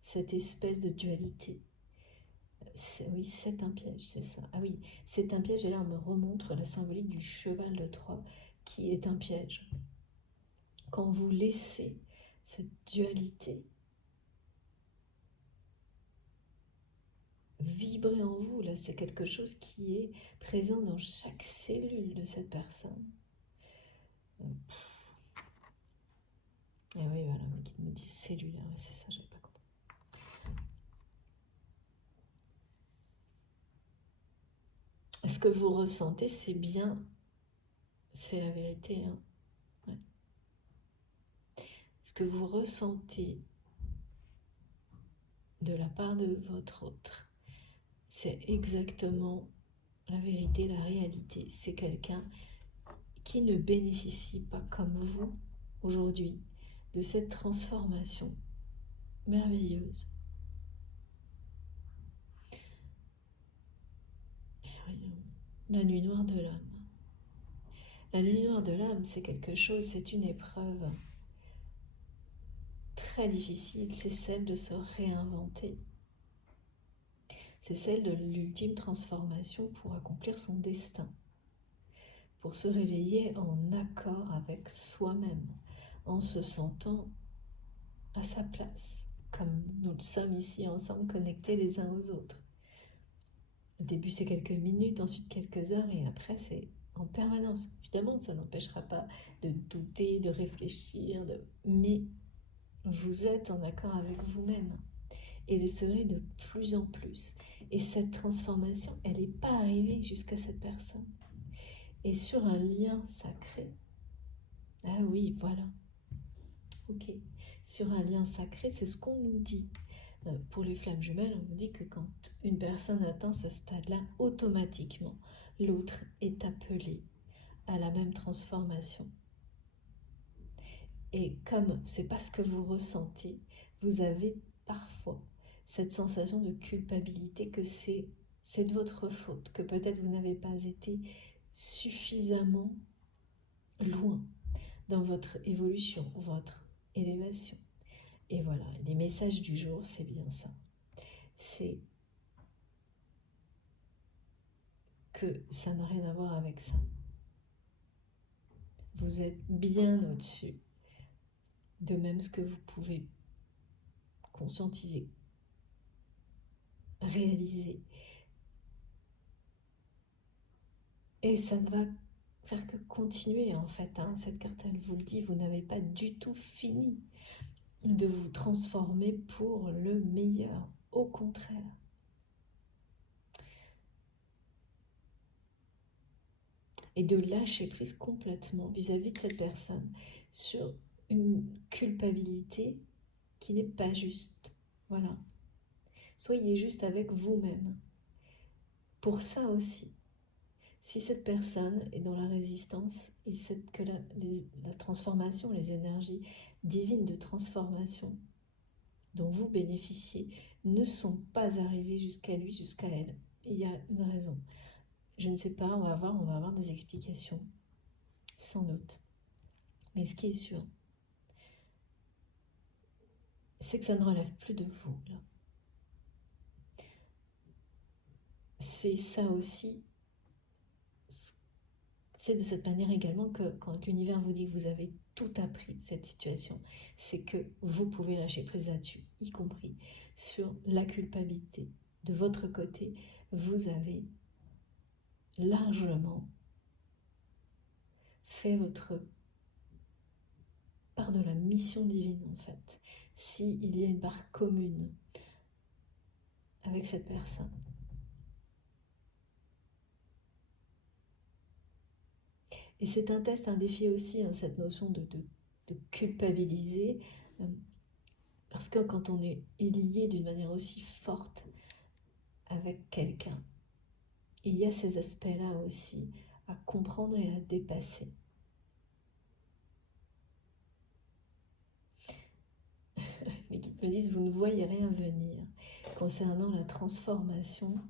cette espèce de dualité. Oui, c'est un piège, c'est ça. Ah oui, c'est un piège, et là on me remontre la symbolique du cheval de Troie, qui est un piège. Quand vous laissez cette dualité vibrer en vous, là c'est quelque chose qui est présent dans chaque cellule de cette personne. Ah oui, voilà, mais qui me dit cellulaire, c'est ça, j'avais pas compris. Ce que vous ressentez, c'est bien, c'est la vérité. Hein. Ouais. Ce que vous ressentez de la part de votre autre, c'est exactement la vérité, la réalité. C'est quelqu'un qui ne bénéficie pas comme vous aujourd'hui de cette transformation merveilleuse. La nuit noire de l'âme. La nuit noire de l'âme, c'est quelque chose, c'est une épreuve très difficile, c'est celle de se réinventer. C'est celle de l'ultime transformation pour accomplir son destin, pour se réveiller en accord avec soi-même, en se sentant à sa place, comme nous le sommes ici ensemble, connectés les uns aux autres. Au début, c'est quelques minutes, ensuite quelques heures, et après, c'est en permanence. Évidemment, ça n'empêchera pas de douter, de réfléchir, mais vous êtes en accord avec vous-même, et le serez de plus en plus. Et cette transformation, elle n'est pas arrivée jusqu'à cette personne. Et sur un lien sacré, ah oui, voilà, ok, sur un lien sacré, c'est ce qu'on nous dit. Pour les flammes jumelles, on vous dit que quand une personne atteint ce stade-là, automatiquement, l'autre est appelé à la même transformation. Et comme c'est pas ce que vous ressentez, vous avez parfois cette sensation de culpabilité que c'est de votre faute, que peut-être vous n'avez pas été suffisamment loin dans votre évolution, votre élévation. Et voilà, les messages du jour, c'est bien ça. C'est que ça n'a rien à voir avec ça. Vous êtes bien au-dessus. De même ce que vous pouvez conscientiser, réaliser. Et ça ne va faire que continuer en fait. Cette carte, elle vous le dit, vous n'avez pas du tout fini de vous transformer pour le meilleur. Au contraire. Et de lâcher prise complètement vis-à-vis de cette personne sur une culpabilité qui n'est pas juste. Voilà. Soyez juste avec vous-même. Pour ça aussi. Si cette personne est dans la résistance et que la transformation, les énergies divines de transformation dont vous bénéficiez ne sont pas arrivées jusqu'à lui, jusqu'à elle, il y a une raison. Je ne sais pas, on va avoir des explications, sans doute. Mais ce qui est sûr, c'est que ça ne relève plus de vous, là. C'est ça aussi. C'est de cette manière également que quand l'univers vous dit que vous avez tout appris de cette situation, c'est que vous pouvez lâcher prise là-dessus, y compris sur la culpabilité. De votre côté, vous avez largement fait votre part de la mission divine en fait. S'il y a une part commune avec cette personne. Et c'est un test, un défi aussi, cette notion de culpabiliser, parce que quand on est lié d'une manière aussi forte avec quelqu'un, il y a ces aspects-là aussi à comprendre et à dépasser. Mais qui me disent, vous ne voyez rien venir concernant la transformation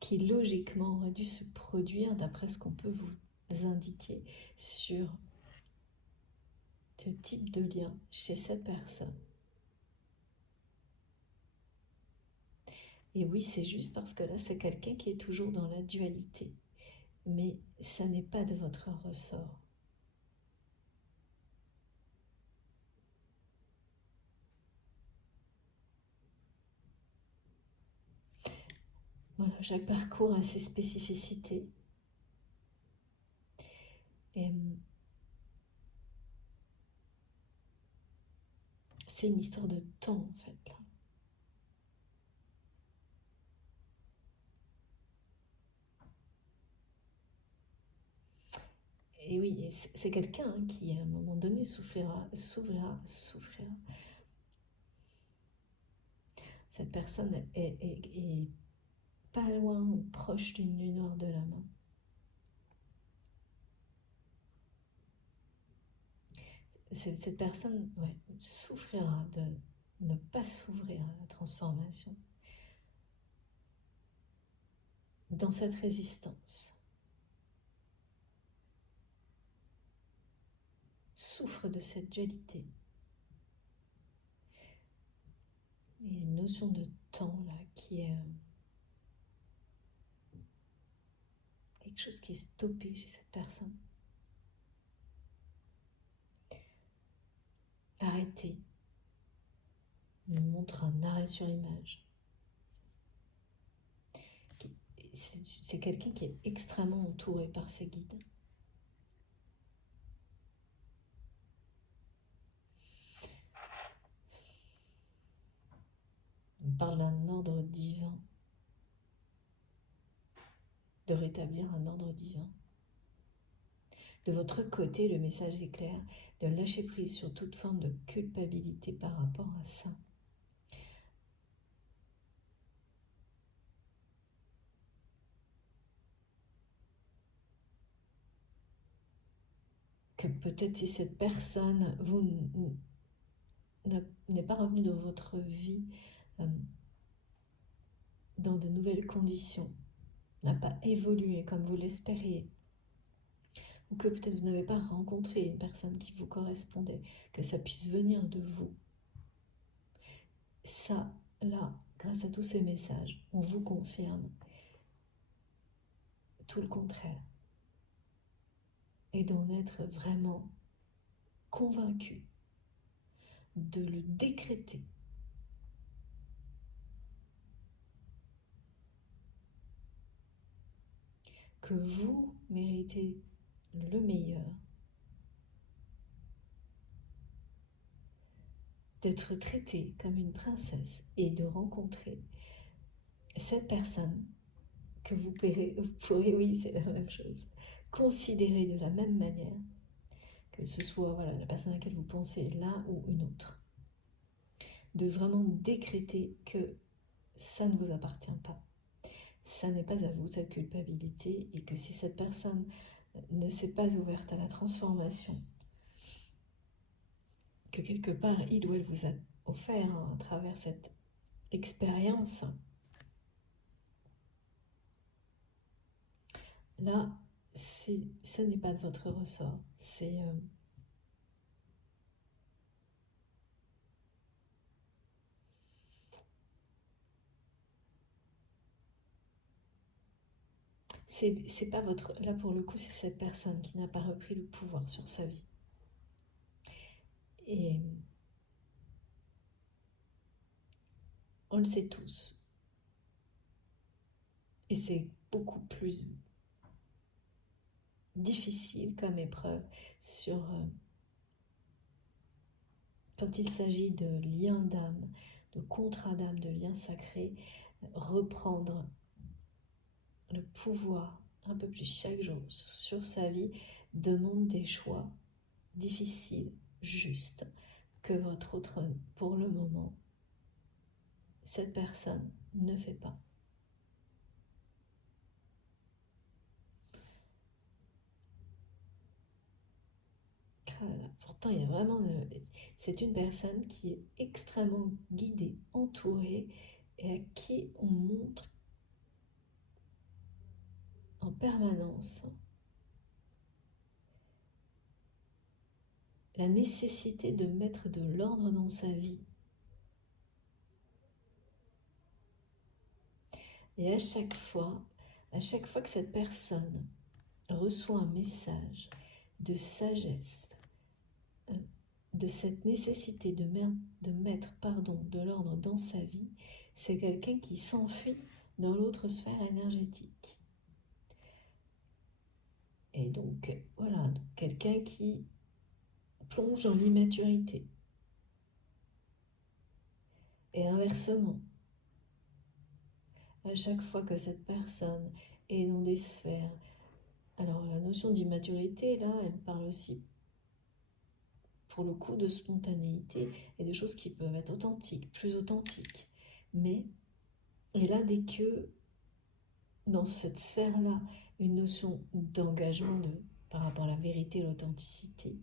qui logiquement aurait dû se produire d'après ce qu'on peut vous indiquer sur ce type de lien chez cette personne. Et oui, c'est juste parce que là, c'est quelqu'un qui est toujours dans la dualité. Mais ça n'est pas de votre ressort. Voilà, chaque parcours a ses spécificités. Et c'est une histoire de temps, en fait, là. Et oui, c'est quelqu'un qui, à un moment donné, souffrira. Cette personne est pas loin ou proche d'une nuit noire de la main. Cette personne souffrira de ne pas s'ouvrir à la transformation. Dans cette résistance. Souffre de cette dualité. Il y a une notion de temps là qui est quelque chose qui est stoppé chez cette personne. Arrêtez. Il nous montre un arrêt sur image. C'est quelqu'un qui est extrêmement entouré par ses guides. On parle d'un ordre divin, de rétablir un ordre divin. De votre côté, le message est clair, de lâcher prise sur toute forme de culpabilité par rapport à ça. que peut-être si cette personne n'est pas revenue dans votre vie dans de nouvelles conditions, n'a pas évolué comme vous l'espériez, ou que peut-être vous n'avez pas rencontré une personne qui vous correspondait, que ça puisse venir de vous. Ça, là, grâce à tous ces messages, on vous confirme tout le contraire. Et d'en être vraiment convaincu, de le décréter. Que vous méritez le meilleur, d'être traité comme une princesse et de rencontrer cette personne que vous pourrez, oui, c'est la même chose, considérer de la même manière, que ce soit la personne à laquelle vous pensez là ou une autre. De vraiment décréter que ça ne vous appartient pas. Ça n'est pas à vous, cette culpabilité, et que si cette personne ne s'est pas ouverte à la transformation, que quelque part, il ou elle vous a offert à travers cette expérience, là, ce n'est pas de votre ressort. C'est pas votre... Là, pour le coup, c'est cette personne qui n'a pas repris le pouvoir sur sa vie. Et on le sait tous. Et c'est beaucoup plus difficile comme épreuve quand il s'agit de liens d'âme, de contrats d'âme, de liens sacrés, reprendre le pouvoir un peu plus chaque jour sur sa vie demande des choix difficiles, justes, que votre autre, pour le moment, cette personne ne fait pas. Pourtant, il y a vraiment... C'est une personne qui est extrêmement guidée, entourée, et à qui on montre en permanence la nécessité de mettre de l'ordre dans sa vie. Et à chaque fois que cette personne reçoit un message de sagesse, de cette nécessité de mettre de l'ordre dans sa vie, c'est quelqu'un qui s'enfuit dans l'autre sphère énergétique. Et donc, voilà, quelqu'un qui plonge dans l'immaturité. Et inversement, à chaque fois que cette personne est dans des sphères... Alors, la notion d'immaturité, là, elle parle aussi, pour le coup, de spontanéité et de choses qui peuvent être authentiques, plus authentiques. Mais, et là, dès que, dans cette sphère-là, une notion d'engagement par rapport à la vérité, l'authenticité,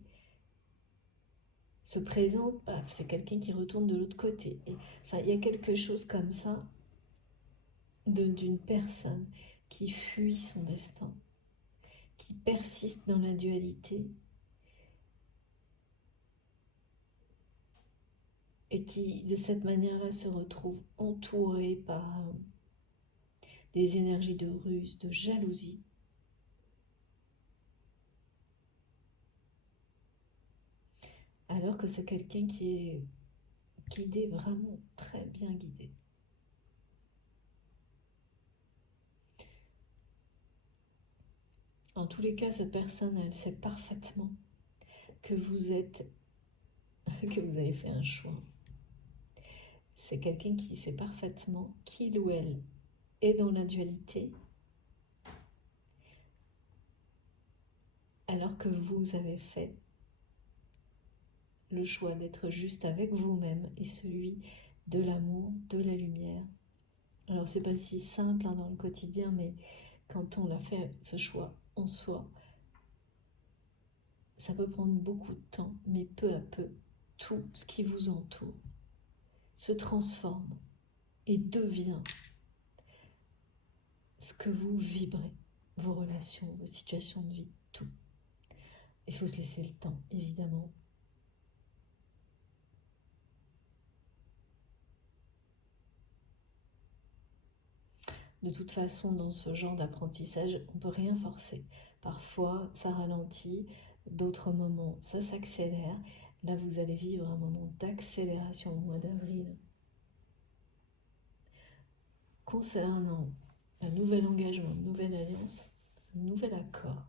se présente, c'est quelqu'un qui retourne de l'autre côté. Enfin, il y a quelque chose comme ça d'une personne qui fuit son destin, qui persiste dans la dualité et qui, de cette manière-là, se retrouve entourée par des énergies de ruse, de jalousie. Alors que c'est quelqu'un qui est guidé, vraiment très bien guidé. En tous les cas, cette personne, elle sait parfaitement que vous avez fait un choix. C'est quelqu'un qui sait parfaitement qu'il ou elle est dans la dualité, alors que vous avez fait le choix d'être juste avec vous-même et celui de l'amour, de la lumière. Alors c'est pas si simple dans le quotidien, mais quand on a fait ce choix en soi, ça peut prendre beaucoup de temps, mais peu à peu, tout ce qui vous entoure se transforme et devient ce que vous vibrez, vos relations, vos situations de vie, tout. Il faut se laisser le temps, évidemment. De toute façon, dans ce genre d'apprentissage, on ne peut rien forcer. Parfois, ça ralentit, d'autres moments, ça s'accélère. Là, vous allez vivre un moment d'accélération au mois d'avril. Concernant un nouvel engagement, une nouvelle alliance, un nouvel accord.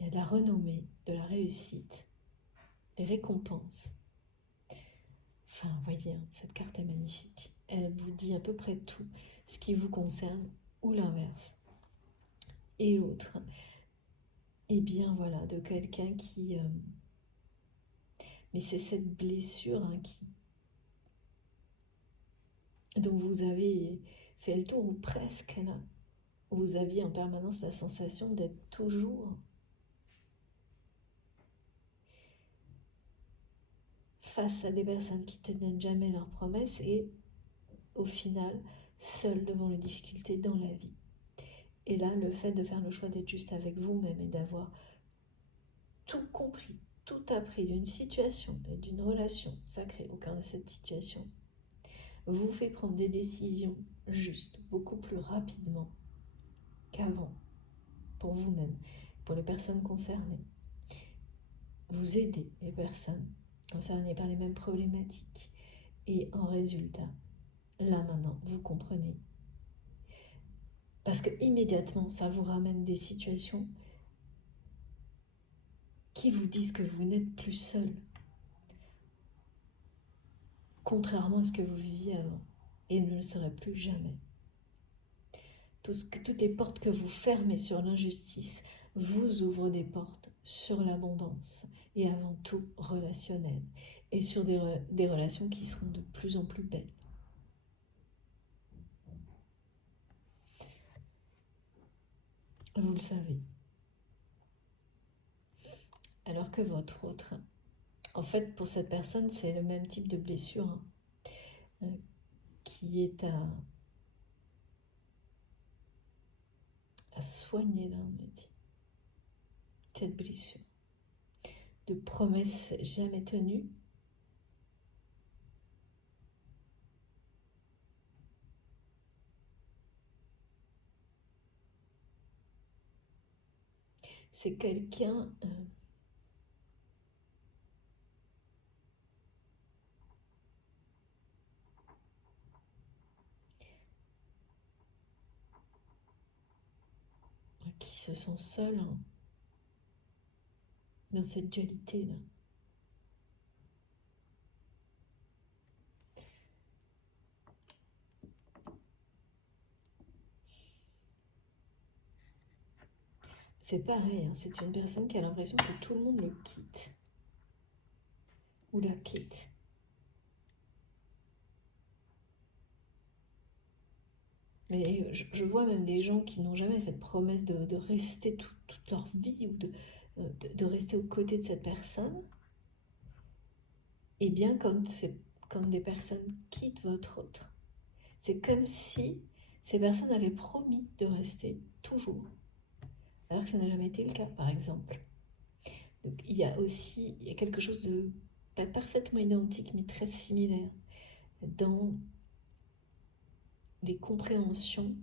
Il y a de la renommée, de la réussite, des récompenses. Enfin, voyez, cette carte est magnifique. Elle vous dit à peu près tout, ce qui vous concerne ou l'inverse. Et l'autre, eh bien voilà, de quelqu'un qui... mais c'est cette blessure dont vous avez fait le tour, ou presque là. Vous aviez en permanence la sensation d'être toujours face à des personnes qui ne tenaient jamais leurs promesses et au final, seul devant les difficultés dans la vie. Et là, le fait de faire le choix d'être juste avec vous-même et d'avoir tout compris, tout appris d'une situation et d'une relation sacrée au cœur de cette situation, vous fait prendre des décisions justes, beaucoup plus rapidement qu'avant, pour vous-même, pour les personnes concernées. Vous aidez les personnes concernées par les mêmes problématiques. Et en résultat, là maintenant, vous comprenez. Parce que immédiatement, ça vous ramène des situations qui vous disent que vous n'êtes plus seul, contrairement à ce que vous viviez avant, et ne le serez plus jamais. Toutes les portes que vous fermez sur l'injustice vous ouvrent des portes sur l'abondance, et avant tout relationnelles, et sur des relations qui seront de plus en plus belles. Vous le savez. Alors que votre autre, en fait, pour cette personne, c'est le même type de blessure qui est à soigner, là, on me dit. Cette blessure de promesses jamais tenues. C'est quelqu'un qui se sent seul dans cette dualité-là. C'est pareil, c'est une personne qui a l'impression que tout le monde le quitte ou la quitte. Mais je vois même des gens qui n'ont jamais fait de promesse de rester toute leur vie ou de rester aux côtés de cette personne. Et bien quand des personnes quittent votre autre, c'est comme si ces personnes avaient promis de rester toujours, alors que ça n'a jamais été le cas, par exemple. Donc, il y a quelque chose de pas parfaitement identique, mais très similaire dans les compréhensions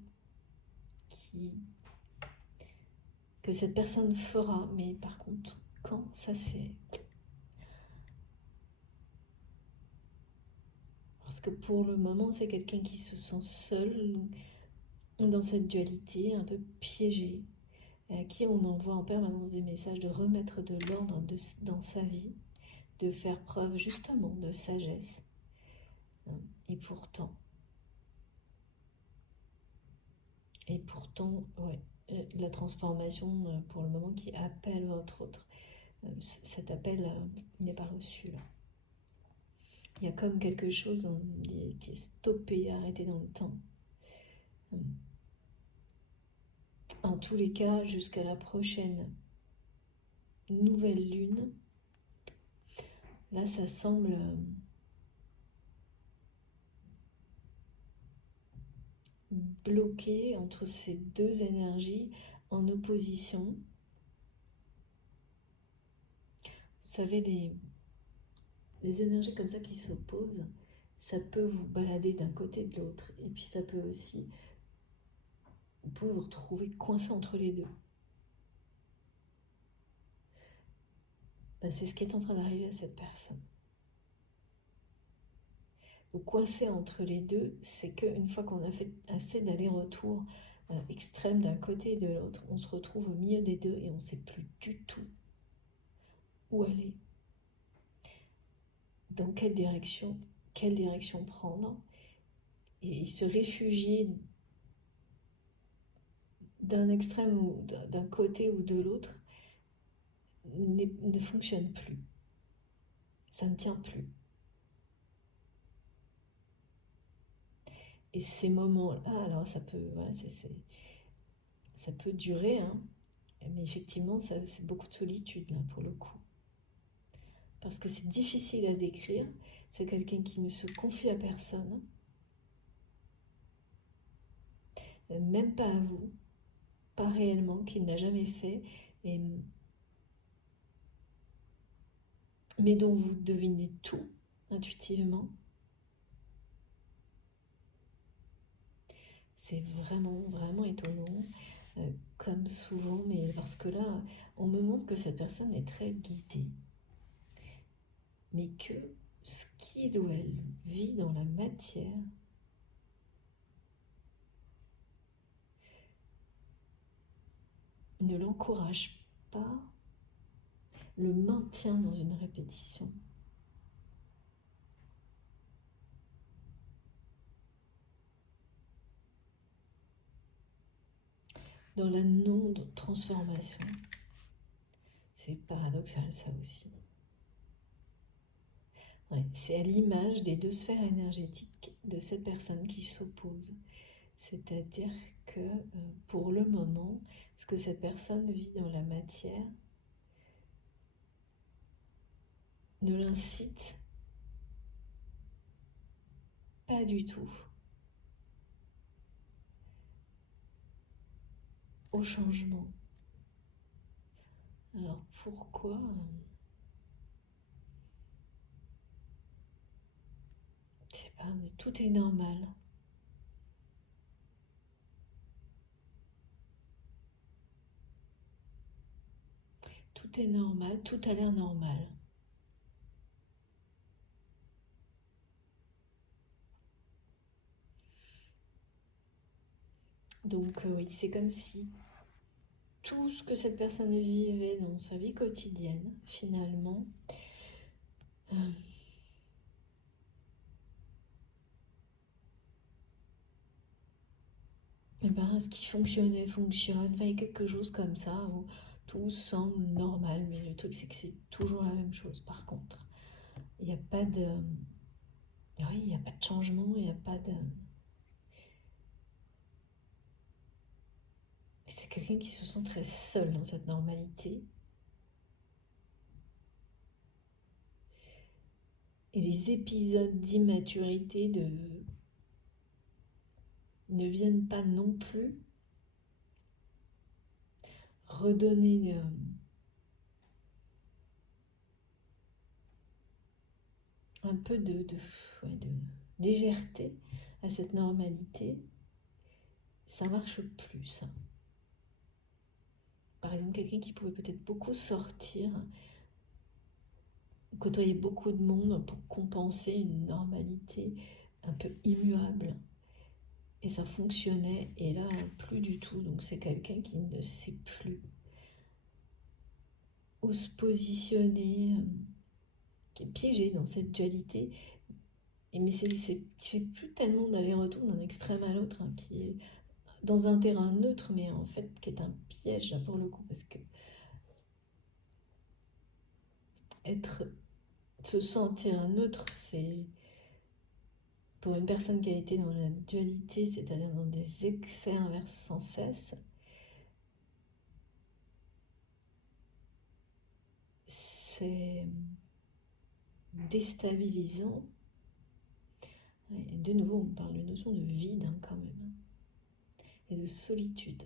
que cette personne fera. Mais par contre, quand ça c'est... Parce que pour le moment, c'est quelqu'un qui se sent seul dans cette dualité, un peu piégé, à qui on envoie en permanence des messages de remettre de l'ordre dans sa vie, de faire preuve justement de sagesse. Et pourtant, ouais, la transformation pour le moment qui appelle votre autre, cet appel n'est pas reçu là. Il y a comme quelque chose qui est stoppé, arrêté dans le temps. En tous les cas, jusqu'à la prochaine nouvelle lune, là ça semble bloqué entre ces deux énergies en opposition. Vous savez, les énergies comme ça qui s'opposent, ça peut vous balader d'un côté et de l'autre. Et puis ça peut aussi, vous pouvez vous retrouver coincé entre les deux. Ben, c'est ce qui est en train d'arriver à cette personne. Vous coincez entre les deux, c'est qu'une fois qu'on a fait assez d'allers-retours extrêmes d'un côté et de l'autre, on se retrouve au milieu des deux et on ne sait plus du tout où aller, dans quelle direction prendre, et se réfugier d'un extrême ou d'un côté ou de l'autre ne fonctionne plus. Ça ne tient plus. Et ces moments-là, alors ça peut, voilà, ça peut durer, hein, mais effectivement, c'est beaucoup de solitude là pour le coup. Parce que c'est difficile à décrire. C'est quelqu'un qui ne se confie à personne, même pas à vous, pas réellement, qu'il n'a jamais fait, et, mais dont vous devinez tout intuitivement. C'est vraiment, vraiment étonnant, comme souvent, mais parce que là, on me montre que cette personne est très guidée, mais que ce qu'il ou elle vit dans la matière ne l'encourage pas, le maintient dans une répétition. Dans la non-transformation. C'est paradoxal ça aussi. Ouais, c'est à l'image des deux sphères énergétiques de cette personne qui s'opposent. C'est-à-dire que pour le moment, ce que cette personne vit dans la matière ne l'incite pas du tout au changement. Alors pourquoi? Je sais pas, mais tout est normal. Tout est normal, tout a l'air normal. Donc oui, c'est comme si tout ce que cette personne vivait dans sa vie quotidienne, finalement, et ben, ce qui fonctionnait fonctionne. Enfin, il y a quelque chose comme ça où tout semble normal, mais le truc c'est que c'est toujours la même chose. Par contre, il n'y a pas de, oui, il n'y a pas de changement, il n'y a pas de. C'est quelqu'un qui se sent très seul dans cette normalité. Et les épisodes d'immaturité ne viennent pas non plus redonner un peu de légèreté à cette normalité. Ça marche plus, ça. Par exemple, quelqu'un qui pouvait peut-être beaucoup sortir, côtoyer beaucoup de monde pour compenser une normalité un peu immuable. Et ça fonctionnait, et là, plus du tout. Donc c'est quelqu'un qui ne sait plus où se positionner, qui est piégé dans cette dualité. Mais qui fait plus tellement d'aller-retour d'un extrême à l'autre, hein, qui est dans un terrain neutre, mais en fait qui est un piège là, pour le coup, parce que se sentir neutre, c'est pour une personne qui a été dans la dualité, c'est-à-dire dans des excès inverses sans cesse, c'est déstabilisant. Et de nouveau, on parle de notion de vide quand même, et de solitude.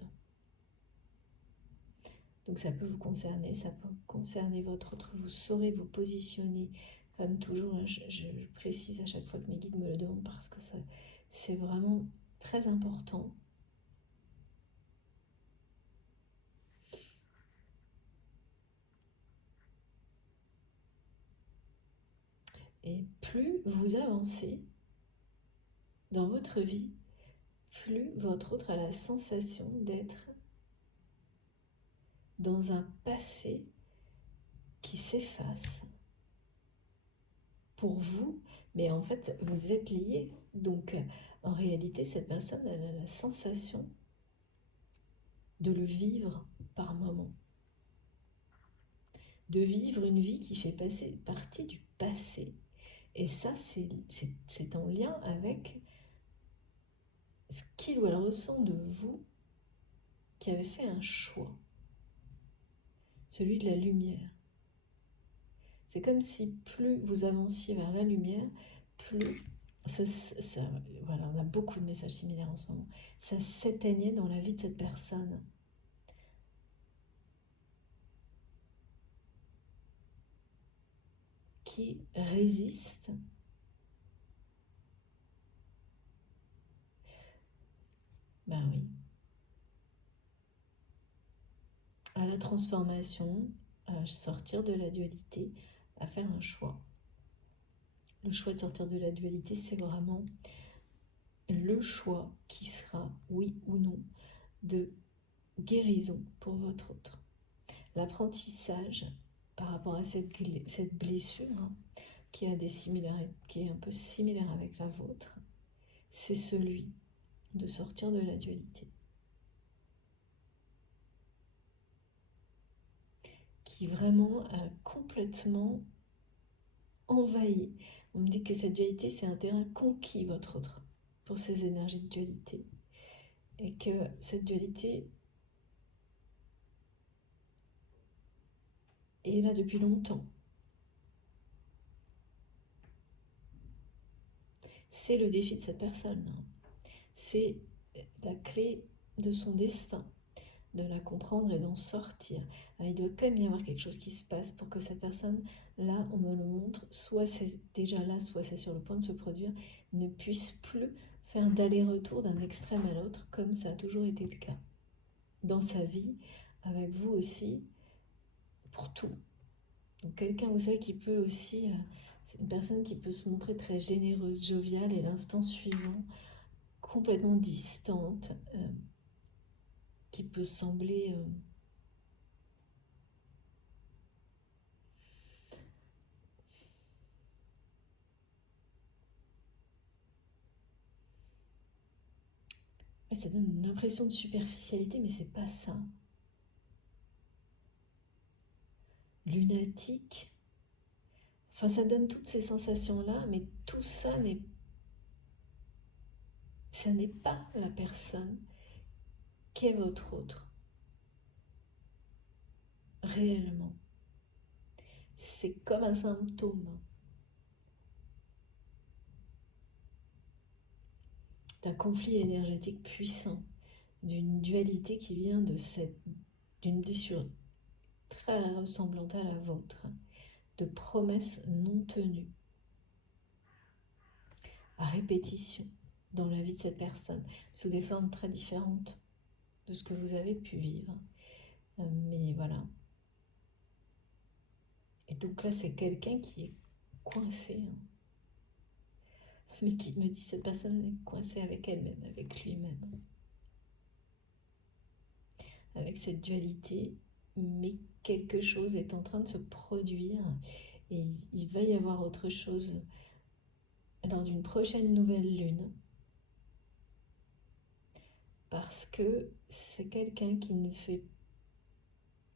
Donc ça peut vous concerner, ça peut concerner votre autre. Vous saurez vous positionner, comme toujours, hein, je précise à chaque fois que mes guides me le demandent parce que c'est vraiment très important. Et plus vous avancez dans votre vie, plus votre autre a la sensation d'être dans un passé qui s'efface pour vous, mais en fait vous êtes liés. Donc en réalité cette personne elle a la sensation de le vivre par moment, de vivre une vie qui fait partie du passé. Et ça c'est en lien avec ce qu'il ou elle ressent de vous qui avez fait un choix, celui de la lumière. C'est comme si plus vous avanciez vers la lumière, plus voilà, on a beaucoup de messages similaires en ce moment, ça s'éteignait dans la vie de cette personne. Qui résiste oui, à la transformation, à sortir de la dualité, à faire un choix. Le choix de sortir de la dualité, c'est vraiment le choix qui sera, oui ou non, de guérison pour votre autre. L'apprentissage par rapport à cette blessure qui a des similarités, qui est un peu similaire avec la vôtre, c'est celui de sortir de la dualité. Qui vraiment a complètement envahi. On me dit que cette dualité, c'est un terrain conquis, votre autre, pour ces énergies de dualité. Et que cette dualité est là depuis longtemps. C'est le défi de cette personne. C'est la clé de son destin, de la comprendre et d'en sortir. Alors, il doit quand même y avoir quelque chose qui se passe pour que cette personne, là, on me le montre, soit c'est déjà là, soit c'est sur le point de se produire, ne puisse plus faire d'aller-retour d'un extrême à l'autre, comme ça a toujours été le cas. Dans sa vie, avec vous aussi, pour tout. Donc quelqu'un, vous savez, qui peut aussi, c'est une personne qui peut se montrer très généreuse, joviale, et l'instant suivant, complètement distante, qui peut sembler... ça donne une impression de superficialité, mais c'est pas ça. Lunatique. Enfin, ça donne toutes ces sensations-là, mais tout ça ça n'est pas la personne qui est votre autre. Réellement. C'est comme un symptôme d'un conflit énergétique puissant, d'une dualité qui vient d'une blessure très ressemblante à la vôtre, de promesses non tenues, à répétition dans la vie de cette personne, sous des formes très différentes de ce que vous avez pu vivre. Mais voilà. Et donc là, c'est quelqu'un qui est coincé. Mais qui me dit, cette personne est coincée avec elle-même, avec lui-même. Avec cette dualité, mais quelque chose est en train de se produire. Et il va y avoir autre chose lors d'une prochaine nouvelle lune. Parce que c'est quelqu'un qui ne fait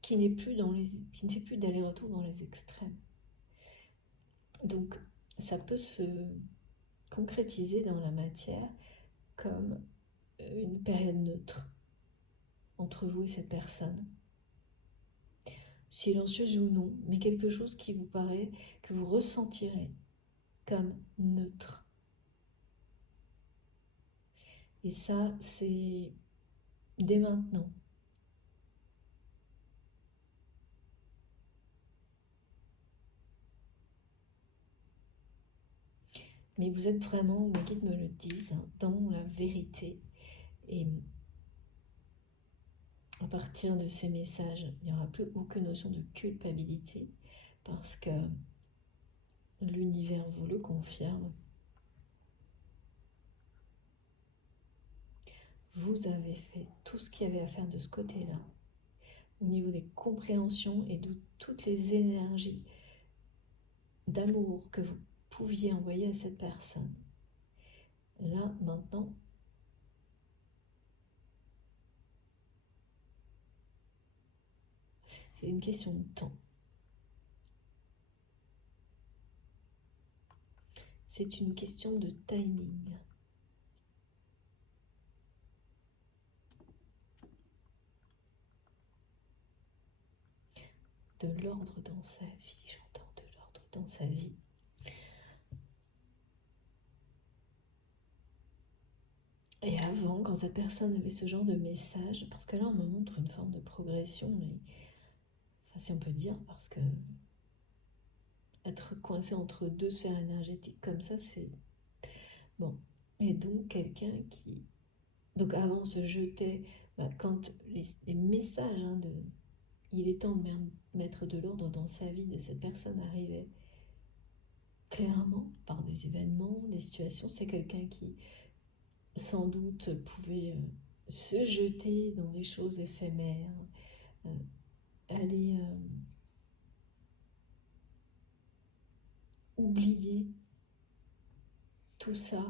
plus d'aller-retour dans les extrêmes. Donc ça peut se concrétiser dans la matière comme une période neutre entre vous et cette personne. silencieuse ou non, mais quelque chose qui vous paraît, que vous ressentirez comme neutre. Et ça, c'est dès maintenant. Mais vous êtes vraiment, mes guides me le disent, hein, dans la vérité. Et à partir de ces messages, il n'y aura plus aucune notion de culpabilité parce que l'univers vous le confirme. Vous avez fait tout ce qu'il y avait à faire de ce côté-là, au niveau des compréhensions et de toutes les énergies d'amour que vous pouviez envoyer à cette personne. Là, maintenant, c'est une question de temps. C'est une question de timing. De l'ordre dans sa vie, j'entends de l'ordre dans sa vie. Et avant, quand cette personne avait ce genre de message, parce que là on me montre une forme de progression, mais enfin, si on peut dire, parce que être coincé entre deux sphères énergétiques comme ça, c'est bon. Et donc quelqu'un qui, donc avant se jetait, quand les messages de il est temps de mettre de l'ordre dans sa vie de cette personne arrivaient clairement par des événements, des situations, c'est quelqu'un qui sans doute pouvait se jeter dans des choses éphémères, aller oublier tout ça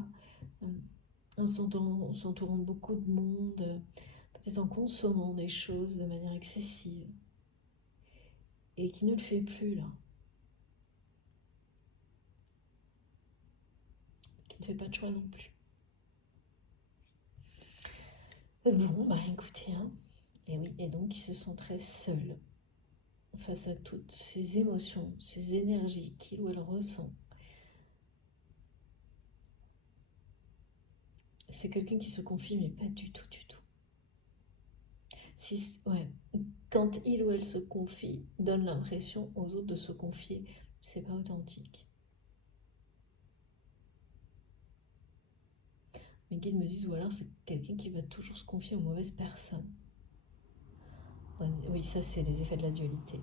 en s'entourant de beaucoup de monde, peut-être en consommant des choses de manière excessive, et qui ne le fait plus là, qui ne fait pas de choix non plus. Bon, bah écoutez, hein, et oui, et donc ils se sont très seuls face à toutes ces émotions, ces énergies qu'il ou elle ressent. C'est quelqu'un qui se confie, mais pas du tout, du tout. Si, ouais, quand il ou elle se confie, donne l'impression aux autres de se confier, c'est pas authentique. Mes guides me disent, ou alors c'est quelqu'un qui va toujours se confier aux mauvaises personnes. Oui, ça c'est les effets de la dualité.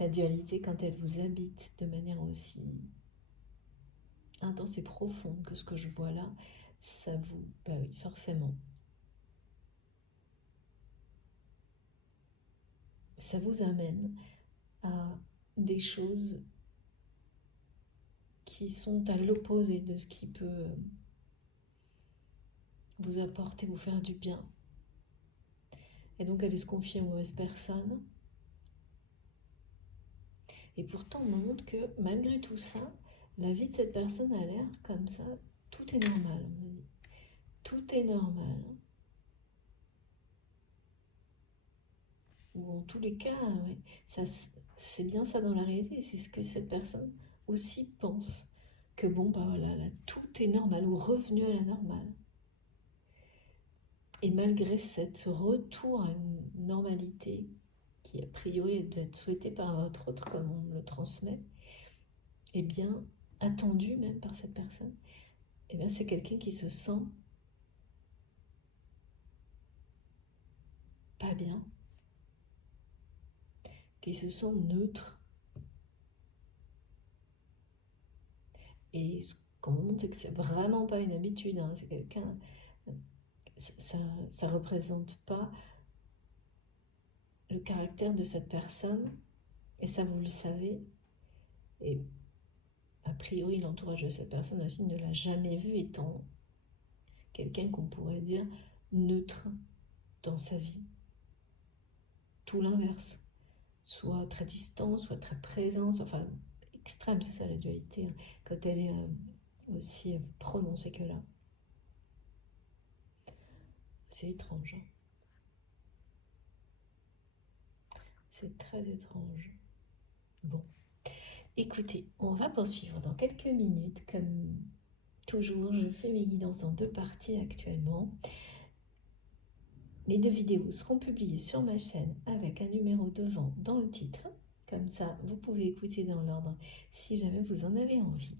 La dualité, quand elle vous habite de manière aussi intense et profonde que ce que je vois là, ça vous, bah oui, forcément, ça vous amène à des choses qui sont à l'opposé de ce qui peut vous apporter, vous faire du bien. Et donc aller se confier aux mauvaises personnes. Et pourtant, on me montre que malgré tout ça, la vie de cette personne a l'air comme ça, tout est normal. On me dit. Tout est normal. Ou en tous les cas, ouais, ça, c'est bien ça dans la réalité. C'est ce que cette personne aussi pense. Que bon, bah voilà, là, tout est normal ou revenu à la normale. Et malgré ce retour à une normalité qui a priori doit être souhaitée par votre autre comme on me le transmet, et bien attendu même par cette personne, et bien c'est quelqu'un qui se sent pas bien, qui se sent neutre. Et ce qu'on me montre, c'est que c'est vraiment pas une habitude, hein. C'est quelqu'un, ça représente pas le caractère de cette personne, et ça vous le savez, et a priori l'entourage de cette personne aussi ne l'a jamais vu étant quelqu'un qu'on pourrait dire neutre dans sa vie. Tout l'inverse. Soit très distant, soit très présent, enfin extrême, c'est ça la dualité, hein, quand elle est aussi prononcée que là. C'est étrange. Hein. C'est très étrange. Bon, écoutez, on va poursuivre dans quelques minutes. Comme toujours, je fais mes guidances en 2 parties actuellement. Les 2 vidéos seront publiées sur ma chaîne avec un numéro devant dans le titre. Comme ça, vous pouvez écouter dans l'ordre si jamais vous en avez envie.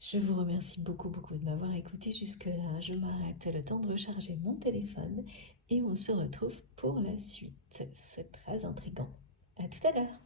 Je vous remercie beaucoup de m'avoir écouté jusque-là. Je m'arrête le temps de recharger mon téléphone et on se retrouve pour la suite. C'est très intriguant. À tout à l'heure.